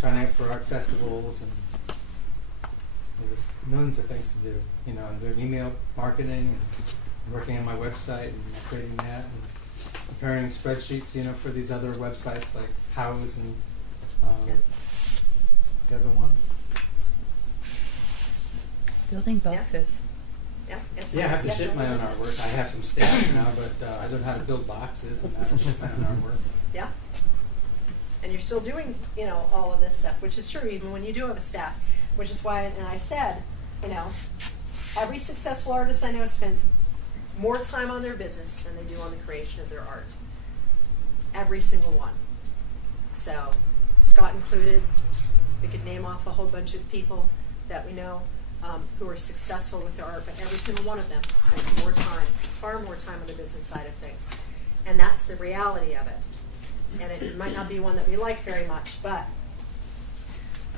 trying out for art festivals and There's millions of things to do. You know, I'm doing email marketing and working on my website and creating that and preparing spreadsheets, you know, for these other websites like House and the other one. Building boxes. Yeah, Yeah, I have to ship my own artwork. I have some staff now, but I don't know how to build boxes and how to ship my own artwork. Yeah. And you're still doing, you know, all of this stuff, which is true even when you do have a staff, which is why, and I said, you know, every successful artist I know spends more time on their business than they do on the creation of their art. Every single one. So, Scott included, we could name off a whole bunch of people that we know who are successful with their art, but every single one of them spends more time, far more time on the business side of things. And that's the reality of it. And it might not be one that we like very much, but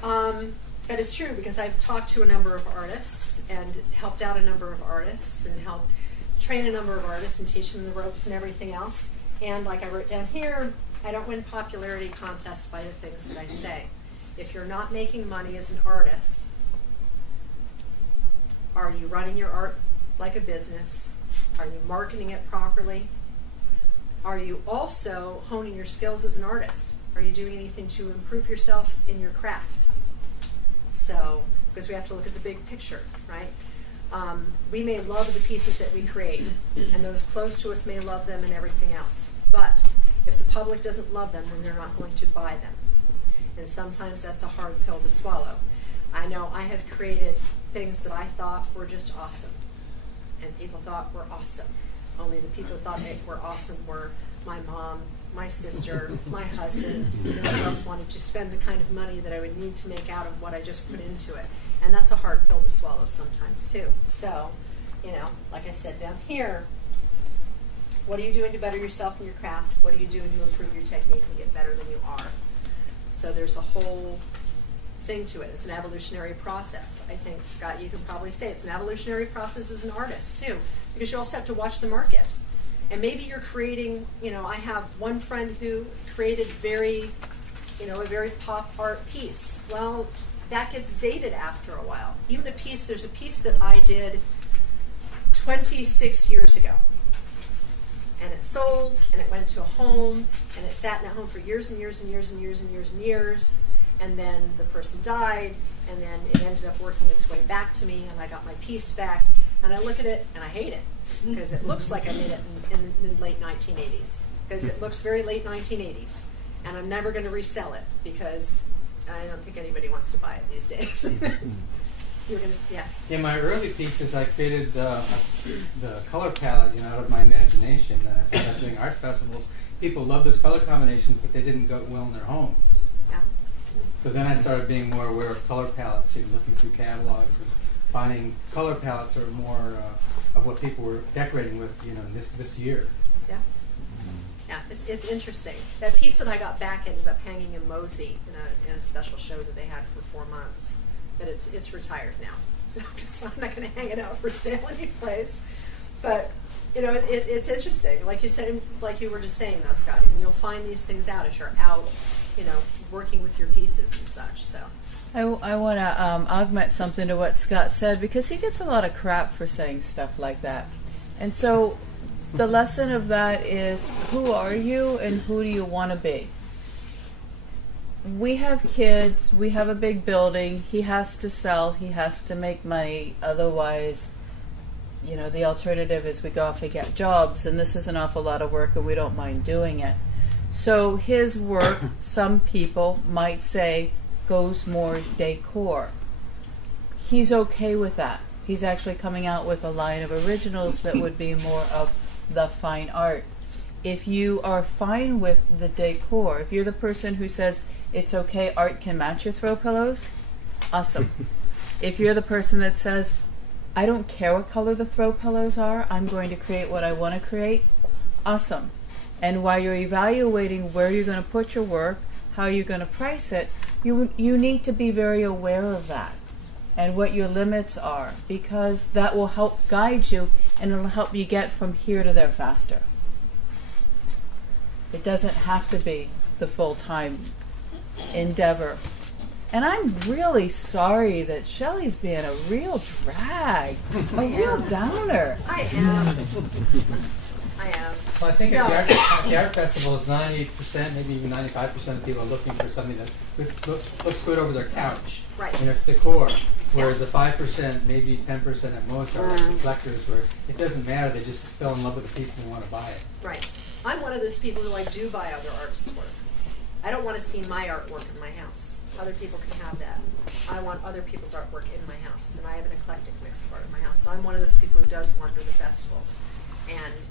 that is true because I've talked to a number of artists and helped out a number of artists and helped train a number of artists and teach them the ropes and everything else. And like I wrote down here, I don't win popularity contests by the things that I say. If you're not making money as an artist, are you running your art like a business? Are you marketing it properly? Are you also honing your skills as an artist? Are you doing anything to improve yourself in your craft? So, because we have to look at the big picture, right? We may love the pieces that we create, and those close to us may love them and everything else. But if the public doesn't love them, then they're not going to buy them. And sometimes that's a hard pill to swallow. I know I have created things that I thought were just awesome, and people thought were awesome. Only the people who thought they were awesome were my mom, my sister, my husband. No one else wanted to spend the kind of money that I would need to make out of what I just put into it. And that's a hard pill to swallow sometimes too. So, you know, like I said down here, what are you doing to better yourself in your craft? What are you doing to improve your technique and get better than you are? So there's a whole thing to it. It's an evolutionary process. I think, Scott, you can probably say it's an evolutionary process as an artist too, because you also have to watch the market. And maybe you're creating, you know, I have one friend who created a very pop art piece. Well, that gets dated after a while. Even there's a piece that I did 26 years ago. And it sold, and it went to a home, and it sat in that home for years and years and years and years and years and years. And then the person died, and then it ended up working its way back to me, and I got my piece back. And I look at it, and I hate it, because it looks like I made it in the late 1980s. Because it looks very late 1980s. And I'm never going to resell it, because I don't think anybody wants to buy it these days. You're going to, yes. In my early pieces, I created the color palette, you know, out of my imagination. I found out doing art festivals, people love those color combinations, but they didn't go well in their homes. Yeah. So then I started being more aware of color palettes, you know, looking through catalogs and finding color palettes are more of what people were decorating with, you know, this year. Yeah. Yeah, it's interesting. That piece that I got back ended up hanging in Mosey in a special show that they had for 4 months. But it's retired now, so I'm not going to hang it out for sale any place. But you know, it's interesting. Like you said, like you were just saying, though, Scott. I mean, you'll find these things out as you're out, you know, working with your pieces and such. So I want to augment something to what Scott said, because he gets a lot of crap for saying stuff like that. And so the lesson of that is, who are you and who do you want to be? We have kids, we have a big building, he has to sell, he has to make money, otherwise, you know, the alternative is we go off and get jobs, and this is an awful lot of work and we don't mind doing it. So his work, some people might say, goes more decor. He's okay with that. He's actually coming out with a line of originals that would be more of the fine art. If you are fine with the decor, if you're the person who says it's okay, art can match your throw pillows, awesome. If you're the person that says, I don't care what color the throw pillows are, I'm going to create what I want to create, awesome. And while you're evaluating where you're going to put your work, how you're going to price it, you need to be very aware of that and what your limits are, because that will help guide you and it'll help you get from here to there faster. It doesn't have to be the full-time endeavor. And I'm really sorry that Shelley's being a real drag, a real downer. I am. I am. Well, I think No. at the art festival, is 98%, maybe even 95% of people are looking for something that looks good over their couch. Right. And it's decor. Whereas the 5%, maybe 10% at most, are collectors, where it doesn't matter. They just fell in love with the piece and they want to buy it. Right. I'm one of those people who I do buy other artists' work. I don't want to see my artwork in my house. Other people can have that. I want other people's artwork in my house, and I have an eclectic mix of art in my house. So I'm one of those people who does wander the festivals and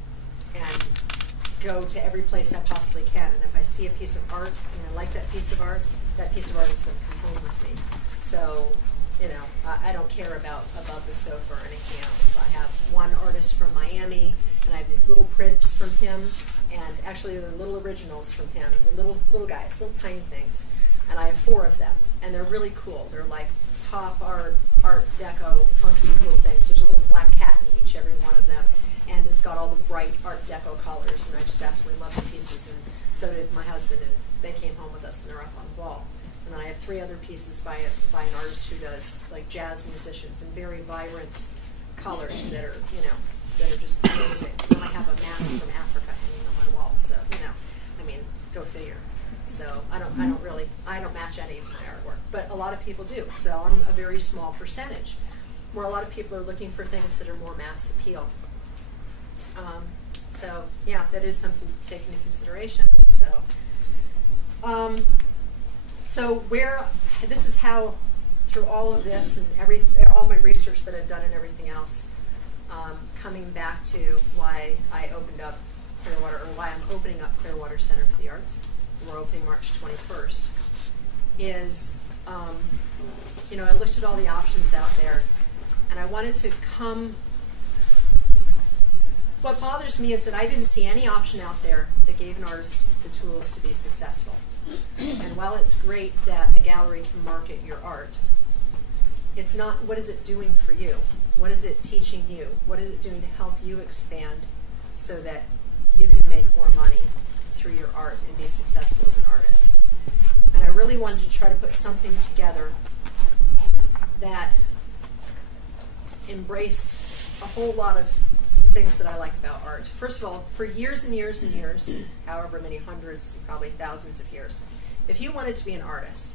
go to every place I possibly can. And if I see a piece of art and I like that piece of art is going to come home with me. So, I don't care about the sofa or anything else. I have one artist from Miami, and I have these little prints from him, and actually they're little originals from him, the little guys, little tiny things. And I have 4 of them, and they're really cool. They're like pop art deco, funky little things. There's a little black cat in each, every one of them, and it's got all the bright art deco colors, and I just absolutely love the pieces, and so did my husband, and they came home with us, and they're up on the wall. And then I have 3 other pieces by an artist who does like jazz musicians in very vibrant colors that are just amazing. And I have a mask from Africa hanging on my wall, so go figure. So I don't match any of my artwork, but a lot of people do. So I'm a very small percentage, where a lot of people are looking for things that are more mass appeal. So yeah, that is something to take into consideration. So this is how, through all of this and all my research that I've done and everything else, coming back to why I opened up Clearwater, or why I'm opening up Clearwater Center for the Arts. We're opening March 21st. Is I looked at all the options out there, and I wanted to come. What bothers me is that I didn't see any option out there that gave an artist the tools to be successful. And while it's great that a gallery can market your art, it's not, what is it doing for you? What is it teaching you? What is it doing to help you expand so that you can make more money through your art and be successful as an artist? And I really wanted to try to put something together that embraced a whole lot of things that I like about art. First of all, for years and years and years, however many hundreds, probably thousands of years, if you wanted to be an artist,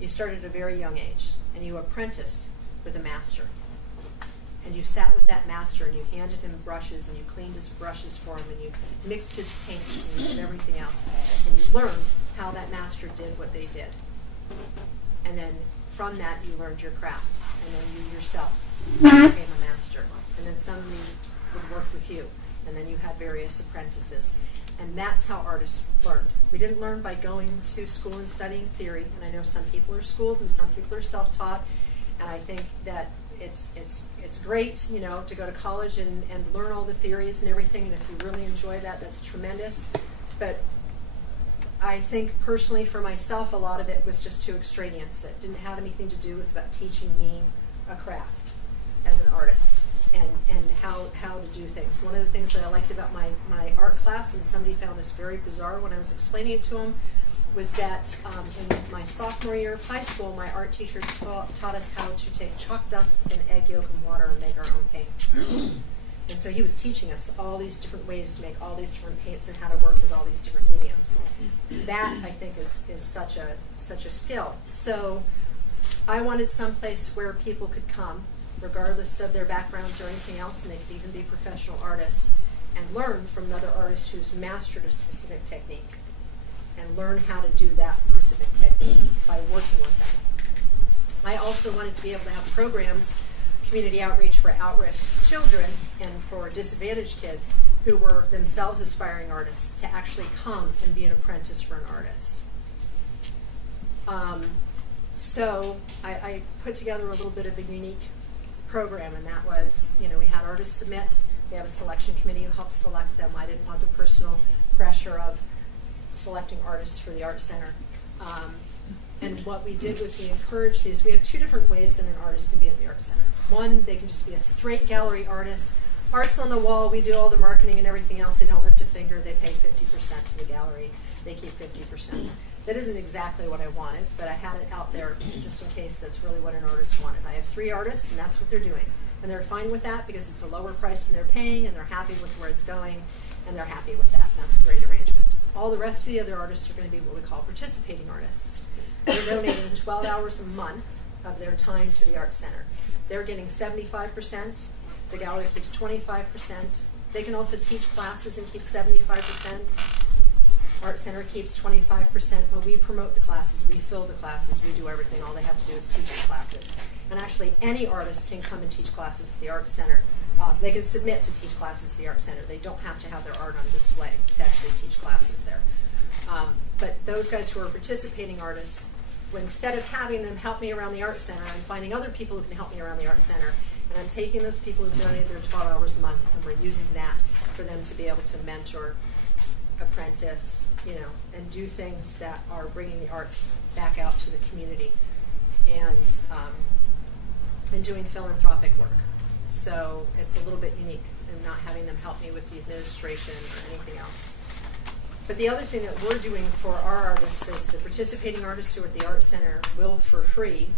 you started at a very young age, and you apprenticed with a master. And you sat with that master, and you handed him brushes, and you cleaned his brushes for him, and you mixed his paints, and you did everything else. And you learned how that master did what they did. And then from that, you learned your craft. And then you yourself became a master. And then somebody would work with you. And then you had various apprentices. And that's how artists learned. We didn't learn by going to school and studying theory. And I know some people are schooled and some people are self-taught. And I think that it's great, to go to college and learn all the theories and everything. And if you really enjoy that, that's tremendous. But I think personally for myself, a lot of it was just too extraneous. It didn't have anything to do with about teaching me a craft as an artist and how to do things. One of the things that I liked about my art class, and somebody found this very bizarre when I was explaining it to them, was that in my sophomore year of high school, my art teacher taught us how to take chalk dust and egg yolk and water and make our own paints. And so he was teaching us all these different ways to make all these different paints and how to work with all these different mediums. That, I think, is such a skill. So I wanted some place where people could come, regardless of their backgrounds or anything else, and they could even be professional artists, and learn from another artist who's mastered a specific technique, and learn how to do that specific technique by working with them. I also wanted to be able to have programs, community outreach for at-risk children and for disadvantaged kids who were themselves aspiring artists to actually come and be an apprentice for an artist. So I put together a little bit of a unique program, and that was, we had artists submit. We have a selection committee who helps select them. I didn't want the personal pressure of selecting artists for the Art Center. And what we did was we encouraged these. We have 2 different ways that an artist can be at the Art Center. One, they can just be a straight gallery artist. Art's on the wall, we do all the marketing and everything else. They don't lift a finger, they pay 50% to the gallery. They keep 50%. That isn't exactly what I wanted, but I had it out there just in case that's really what an artist wanted. I have 3 artists, and that's what they're doing. And they're fine with that because it's a lower price than they're paying, and they're happy with where it's going, and they're happy with that. That's a great arrangement. All the rest of the other artists are going to be what we call participating artists. They're donating 12 hours a month of their time to the Art Center. They're getting 75%. The gallery keeps 25%. They can also teach classes and keep 75%. Art Center keeps 25%, but we promote the classes, we fill the classes, we do everything. All they have to do is teach the classes. And actually, any artist can come and teach classes at the Art Center. They can submit to teach classes at the Art Center. They don't have to have their art on display to actually teach classes there. But those guys who are participating artists, instead of having them help me around the Art Center, I'm finding other people who can help me around the Art Center. And I'm taking those people who donate their 12 hours a month, and we're using that for them to be able to mentor, apprentice, and do things that are bringing the arts back out to the community, and doing philanthropic work. So it's a little bit unique in not having them help me with the administration or anything else. But the other thing that we're doing for our artists is the participating artists who are at the Art Center will, for free,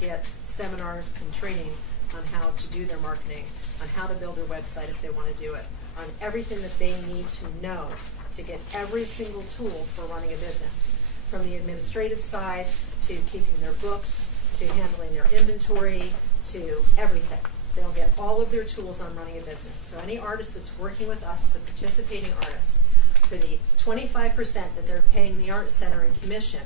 get seminars and training on how to do their marketing, on how to build their website if they want to do it, on everything that they need to know to get every single tool for running a business, from the administrative side to keeping their books, to handling their inventory, to everything. They'll get all of their tools on running a business. So any artist that's working with us is a participating artist. For the 25% that they're paying the Art Center in commission,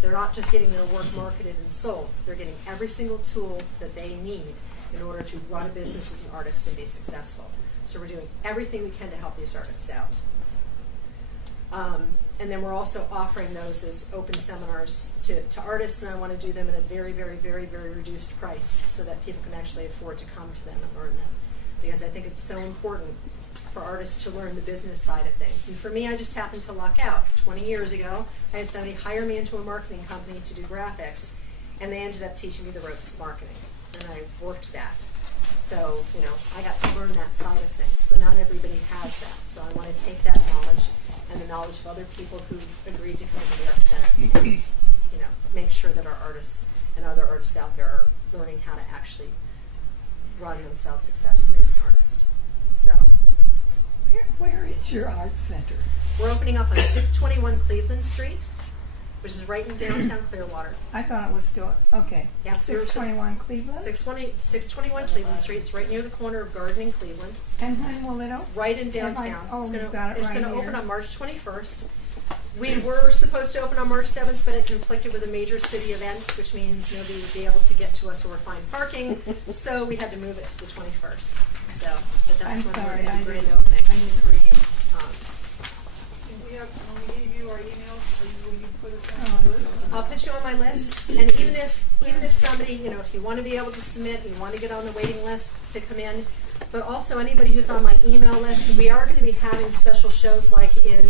they're not just getting their work marketed and sold. They're getting every single tool that they need in order to run a business as an artist and be successful. So we're doing everything we can to help these artists out. And then we're also offering those as open seminars to artists, and I want to do them at a very, very, very, very reduced price so that people can actually afford to come to them and learn them. Because I think it's so important for artists to learn the business side of things. And for me, I just happened to luck out. 20 years ago, I had somebody hire me into a marketing company to do graphics, and they ended up teaching me the ropes of marketing. And I worked that. So, I got to learn that side of things, but not everybody has that. So I want to take that knowledge and the knowledge of other people who agreed to come to the Art Center and, make sure that our artists and other artists out there are learning how to actually run themselves successfully as an artist. So, where is your art center? we're opening up on 621 Cleveland Street, which is right in downtown Clearwater. I thought it was still, okay. Yeah, 621 Cleveland? 621 Cleveland Street. It's right near the corner of Garden and Cleveland. And when will it open? Right in downtown. You've got it it's right going to here. open on March 21st. We were supposed to open on March 7th, but it conflicted with a major city event, which means nobody would be able to get to us or find parking. So we had to move it to the 21st. So, but that's I'm when sorry, we're going I to grand didn't- opening. I didn't read. When we gave you our emails, will you put us Oh, on the list? I'll put you on my list, and even if somebody, if you want to be able to submit, you want to get on the waiting list to come in, but also anybody who's on my email list, we are going to be having special shows like in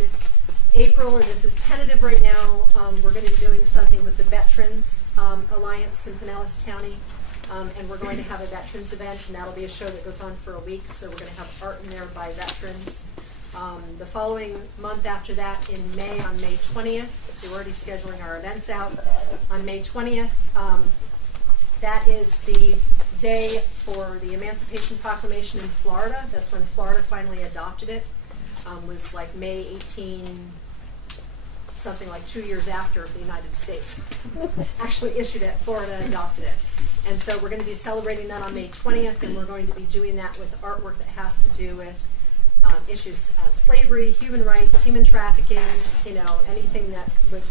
April, and this is tentative right now. We're going to be doing something with the Veterans Alliance in Pinellas County, and we're going to have a veterans event, and that'll be a show that goes on for a week, so we're going to have art in there by veterans. The following month after that, in May, on May 20th, so we're already scheduling our events out. On May 20th, that is the day for the Emancipation Proclamation in Florida. That's when Florida finally adopted it. Was like May 18, something like 2 years after the United States actually issued it. Florida adopted it. And so we're going to be celebrating that on May 20th, and we're going to be doing that with artwork that has to do with issues of slavery, human rights, human trafficking, anything that would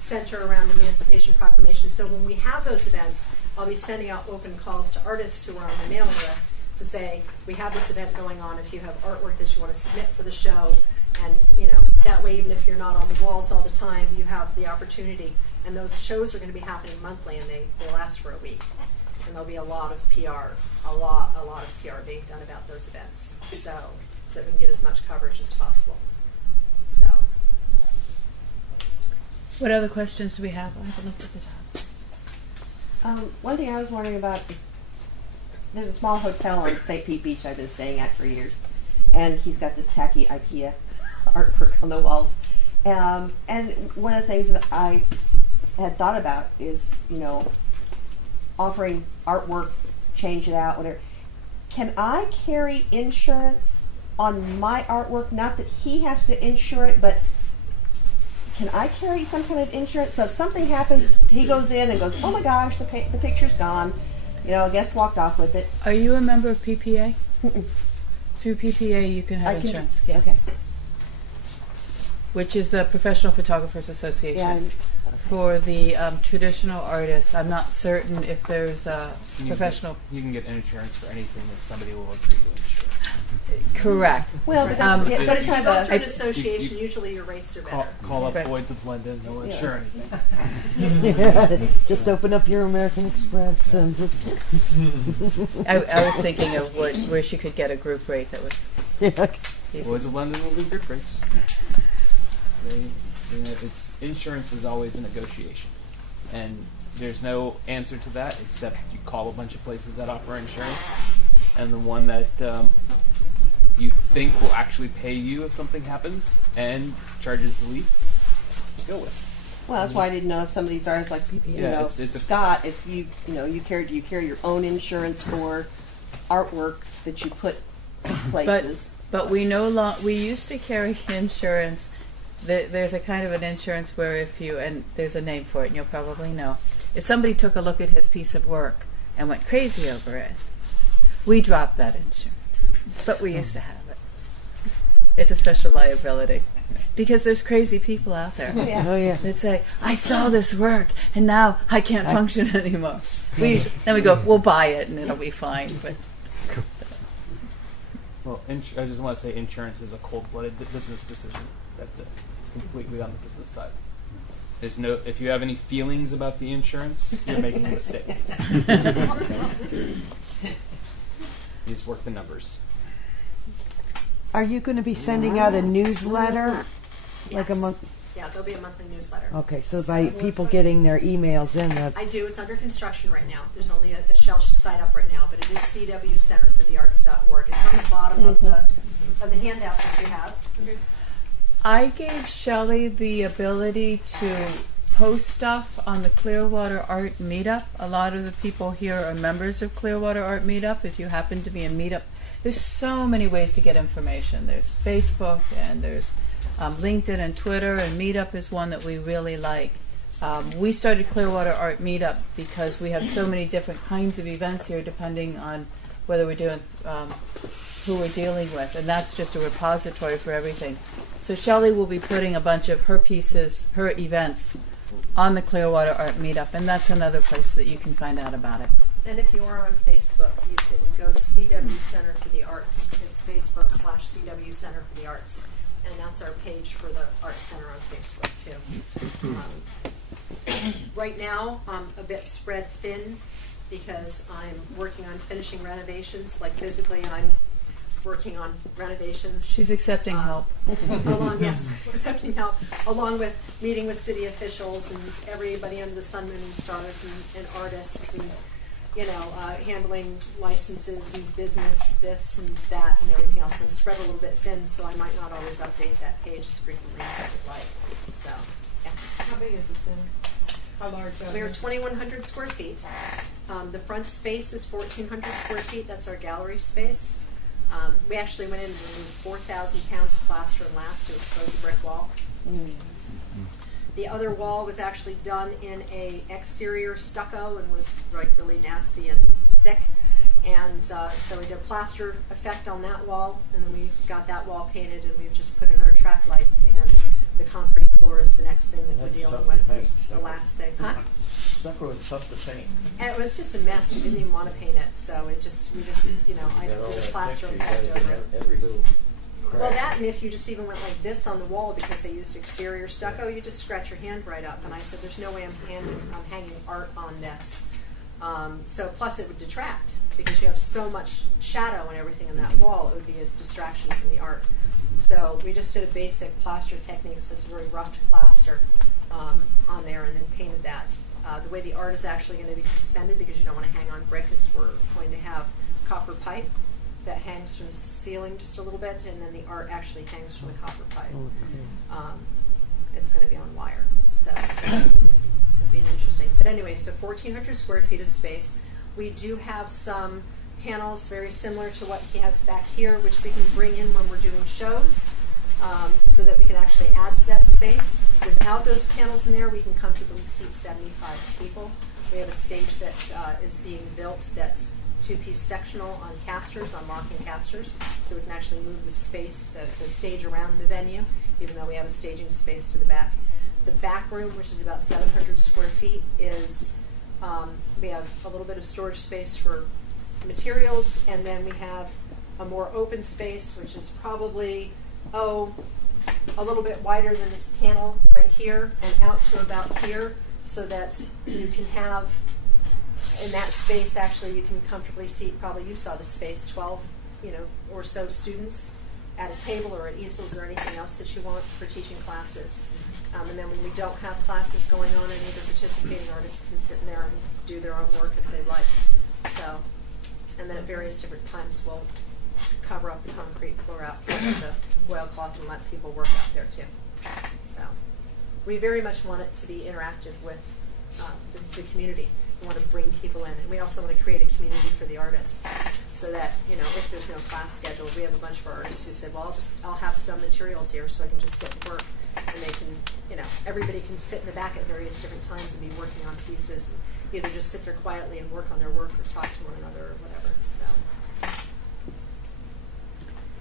center around Emancipation Proclamation. So when we have those events, I'll be sending out open calls to artists who are on the mailing list to say, we have this event going on. If you have artwork that you want to submit for the show, and that way, even if you're not on the walls all the time, you have the opportunity. And those shows are going to be happening monthly, and they last for a week. And there'll be a lot of PR, a lot of PR being done about those events. So that we can get as much coverage as possible. So. What other questions do we have? I haven't looked at the top. One thing I was wondering about is there's a small hotel on St. Pete Beach I've been staying at for years, and he's got this tacky IKEA artwork on the walls. And one of the things that I had thought about is, offering artwork, change it out, whatever. Can I carry insurance on my artwork? Not that he has to insure it, but can I carry some kind of insurance? So if something happens, he goes in and goes, oh my gosh, the picture's gone. A guest walked off with it. Are you a member of PPA? Mm-mm. Through PPA, you can have insurance. Yeah. Okay. Which is the Professional Photographers Association. For the traditional artists, I'm not certain if there's a professional. You can get insurance for anything that somebody will agree to insure. Correct. Well, but, Um, but it's kind Go of through an association, usually your rates are better. Call up Right. Lloyd's of London, they'll insure anything. Just open up your American Express and I was thinking of where she could get a group rate that was easy. Lloyd's of London will do group rates. It's insurance is always a negotiation, and there's no answer to that except you call a bunch of places that offer insurance, and the one that you think will actually pay you if something happens and charges the least, go with. Well, that's why I didn't know if some of these artists, like it's Scott, if you carry your own insurance for artwork that you put places. But we we used to carry insurance. There's a kind of an insurance where if you, and there's a name for it, and you'll probably know, if somebody took a look at his piece of work and went crazy over it, we dropped that insurance. But we used to have it. It's a special liability. Because there's crazy people out there that say, I saw this work and now I can't function anymore. Then we go, we'll buy it and it'll be fine. But Well, I just want to say insurance is a cold-blooded business decision. That's it. It's completely on the business side. There's no. If you have any feelings about the insurance, you're making a mistake. You just work the numbers. are you going to be sending out a newsletter? Like a Yes. month? Yeah, there'll be a monthly newsletter. Okay, so by people getting their emails in, that I do. It's under construction right now. There's only a shell site up right now, but it is cwcenterforthearts.org. It's on the bottom of the handout that you have. I gave Shelley the ability to post stuff on the Clearwater Art Meetup. A lot of the people here are members of Clearwater Art Meetup. If you happen to be a meetup, there's so many ways to get information. There's Facebook and there's LinkedIn and Twitter, and Meetup is one that we really like. We started Clearwater Art Meetup because we have so many different kinds of events here depending on whether we're doing who we're dealing with, and that's just a repository for everything. So Shelley will be putting a bunch of her pieces, her events, on the Clearwater Art Meetup, and that's another place that you can find out about it. And if you are on Facebook, you can go to CW Center for the Arts. It's Facebook/CW Center for the Arts. And that's our page for the Art Center on Facebook, too. Right now, I'm a bit spread thin because I'm working on finishing renovations. Like physically, I'm working on renovations. She's accepting help. Accepting help, along with meeting with city officials and everybody under the sun, moon, and stars, and artists, and handling licenses and business, this and that, and everything else. I'm spread a little bit thin, so I might not always update that page as frequently as I would like. So, yes. How big is the center? How large? We're 2,100 square feet. The front space is 1,400 square feet. That's our gallery space. We actually went in and removed 4,000 pounds of plaster and lath to expose a brick wall. The other wall was actually done in a exterior stucco and was really nasty and thick. And so we did a plaster effect on that wall, and then we got that wall painted, and we've just put in our track lights, and the concrete floor is the next thing that we're dealing with. It's the last thing. Huh? Stucco was tough to paint. And it was just a mess. We didn't even want to paint it, so we just I did a plaster effect over it. Every little crack. Well, that, and if you just even went like this on the wall because they used exterior stucco, you just scratch your hand right up. And I said, there's no way I'm hanging art on this. So plus it would detract because you have so much shadow and everything in that wall. It would be a distraction from the art. So we just did a basic plaster technique, so it's a very rough plaster on there, and then painted that. The way the art is actually going to be suspended, because you don't want to hang on brick, is we're going to have copper pipe that hangs from the ceiling just a little bit, and then the art actually hangs from the copper pipe. it's going to be on wire. So it'll be interesting. But anyway, so 1,400 square feet of space. We do have some panels very similar to what he has back here, which we can bring in when we're doing shows, so that we can actually add to that space. Without those panels in there, we can comfortably seat 75 people. We have a stage that is being built that's two-piece sectional on casters, on locking casters, so we can actually move the space, the stage around the venue, even though we have a staging space to the back. The back room, which is about 700 square feet, is we have a little bit of storage space for materials, and then we have a more open space, which is probably, a little bit wider than this panel right here and out to about here, so that you can have, in that space, actually, you can comfortably seat, probably you saw the space, 12, or so students at a table or at easels or anything else that you want for teaching classes. And then when we don't have classes going on, any of the participating artists can sit in there and do their own work if they like. So, and then at various different times, we'll cover up the concrete floor out here with the oilcloth and let people work out there too. So, we very much want it to be interactive with the community. We want to bring people in, and we also want to create a community for the artists, so that if there's no class scheduled, we have a bunch of our artists who said, well, I'll have some materials here so I can just sit and work, and they can, everybody can sit in the back at various different times and be working on pieces, and either just sit there quietly and work on their work or talk to one another or whatever. So,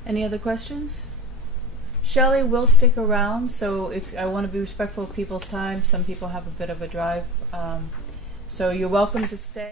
Any other questions? Shelley will stick around, so if I want to be respectful of people's time, some people have a bit of a drive, so you're welcome to stay.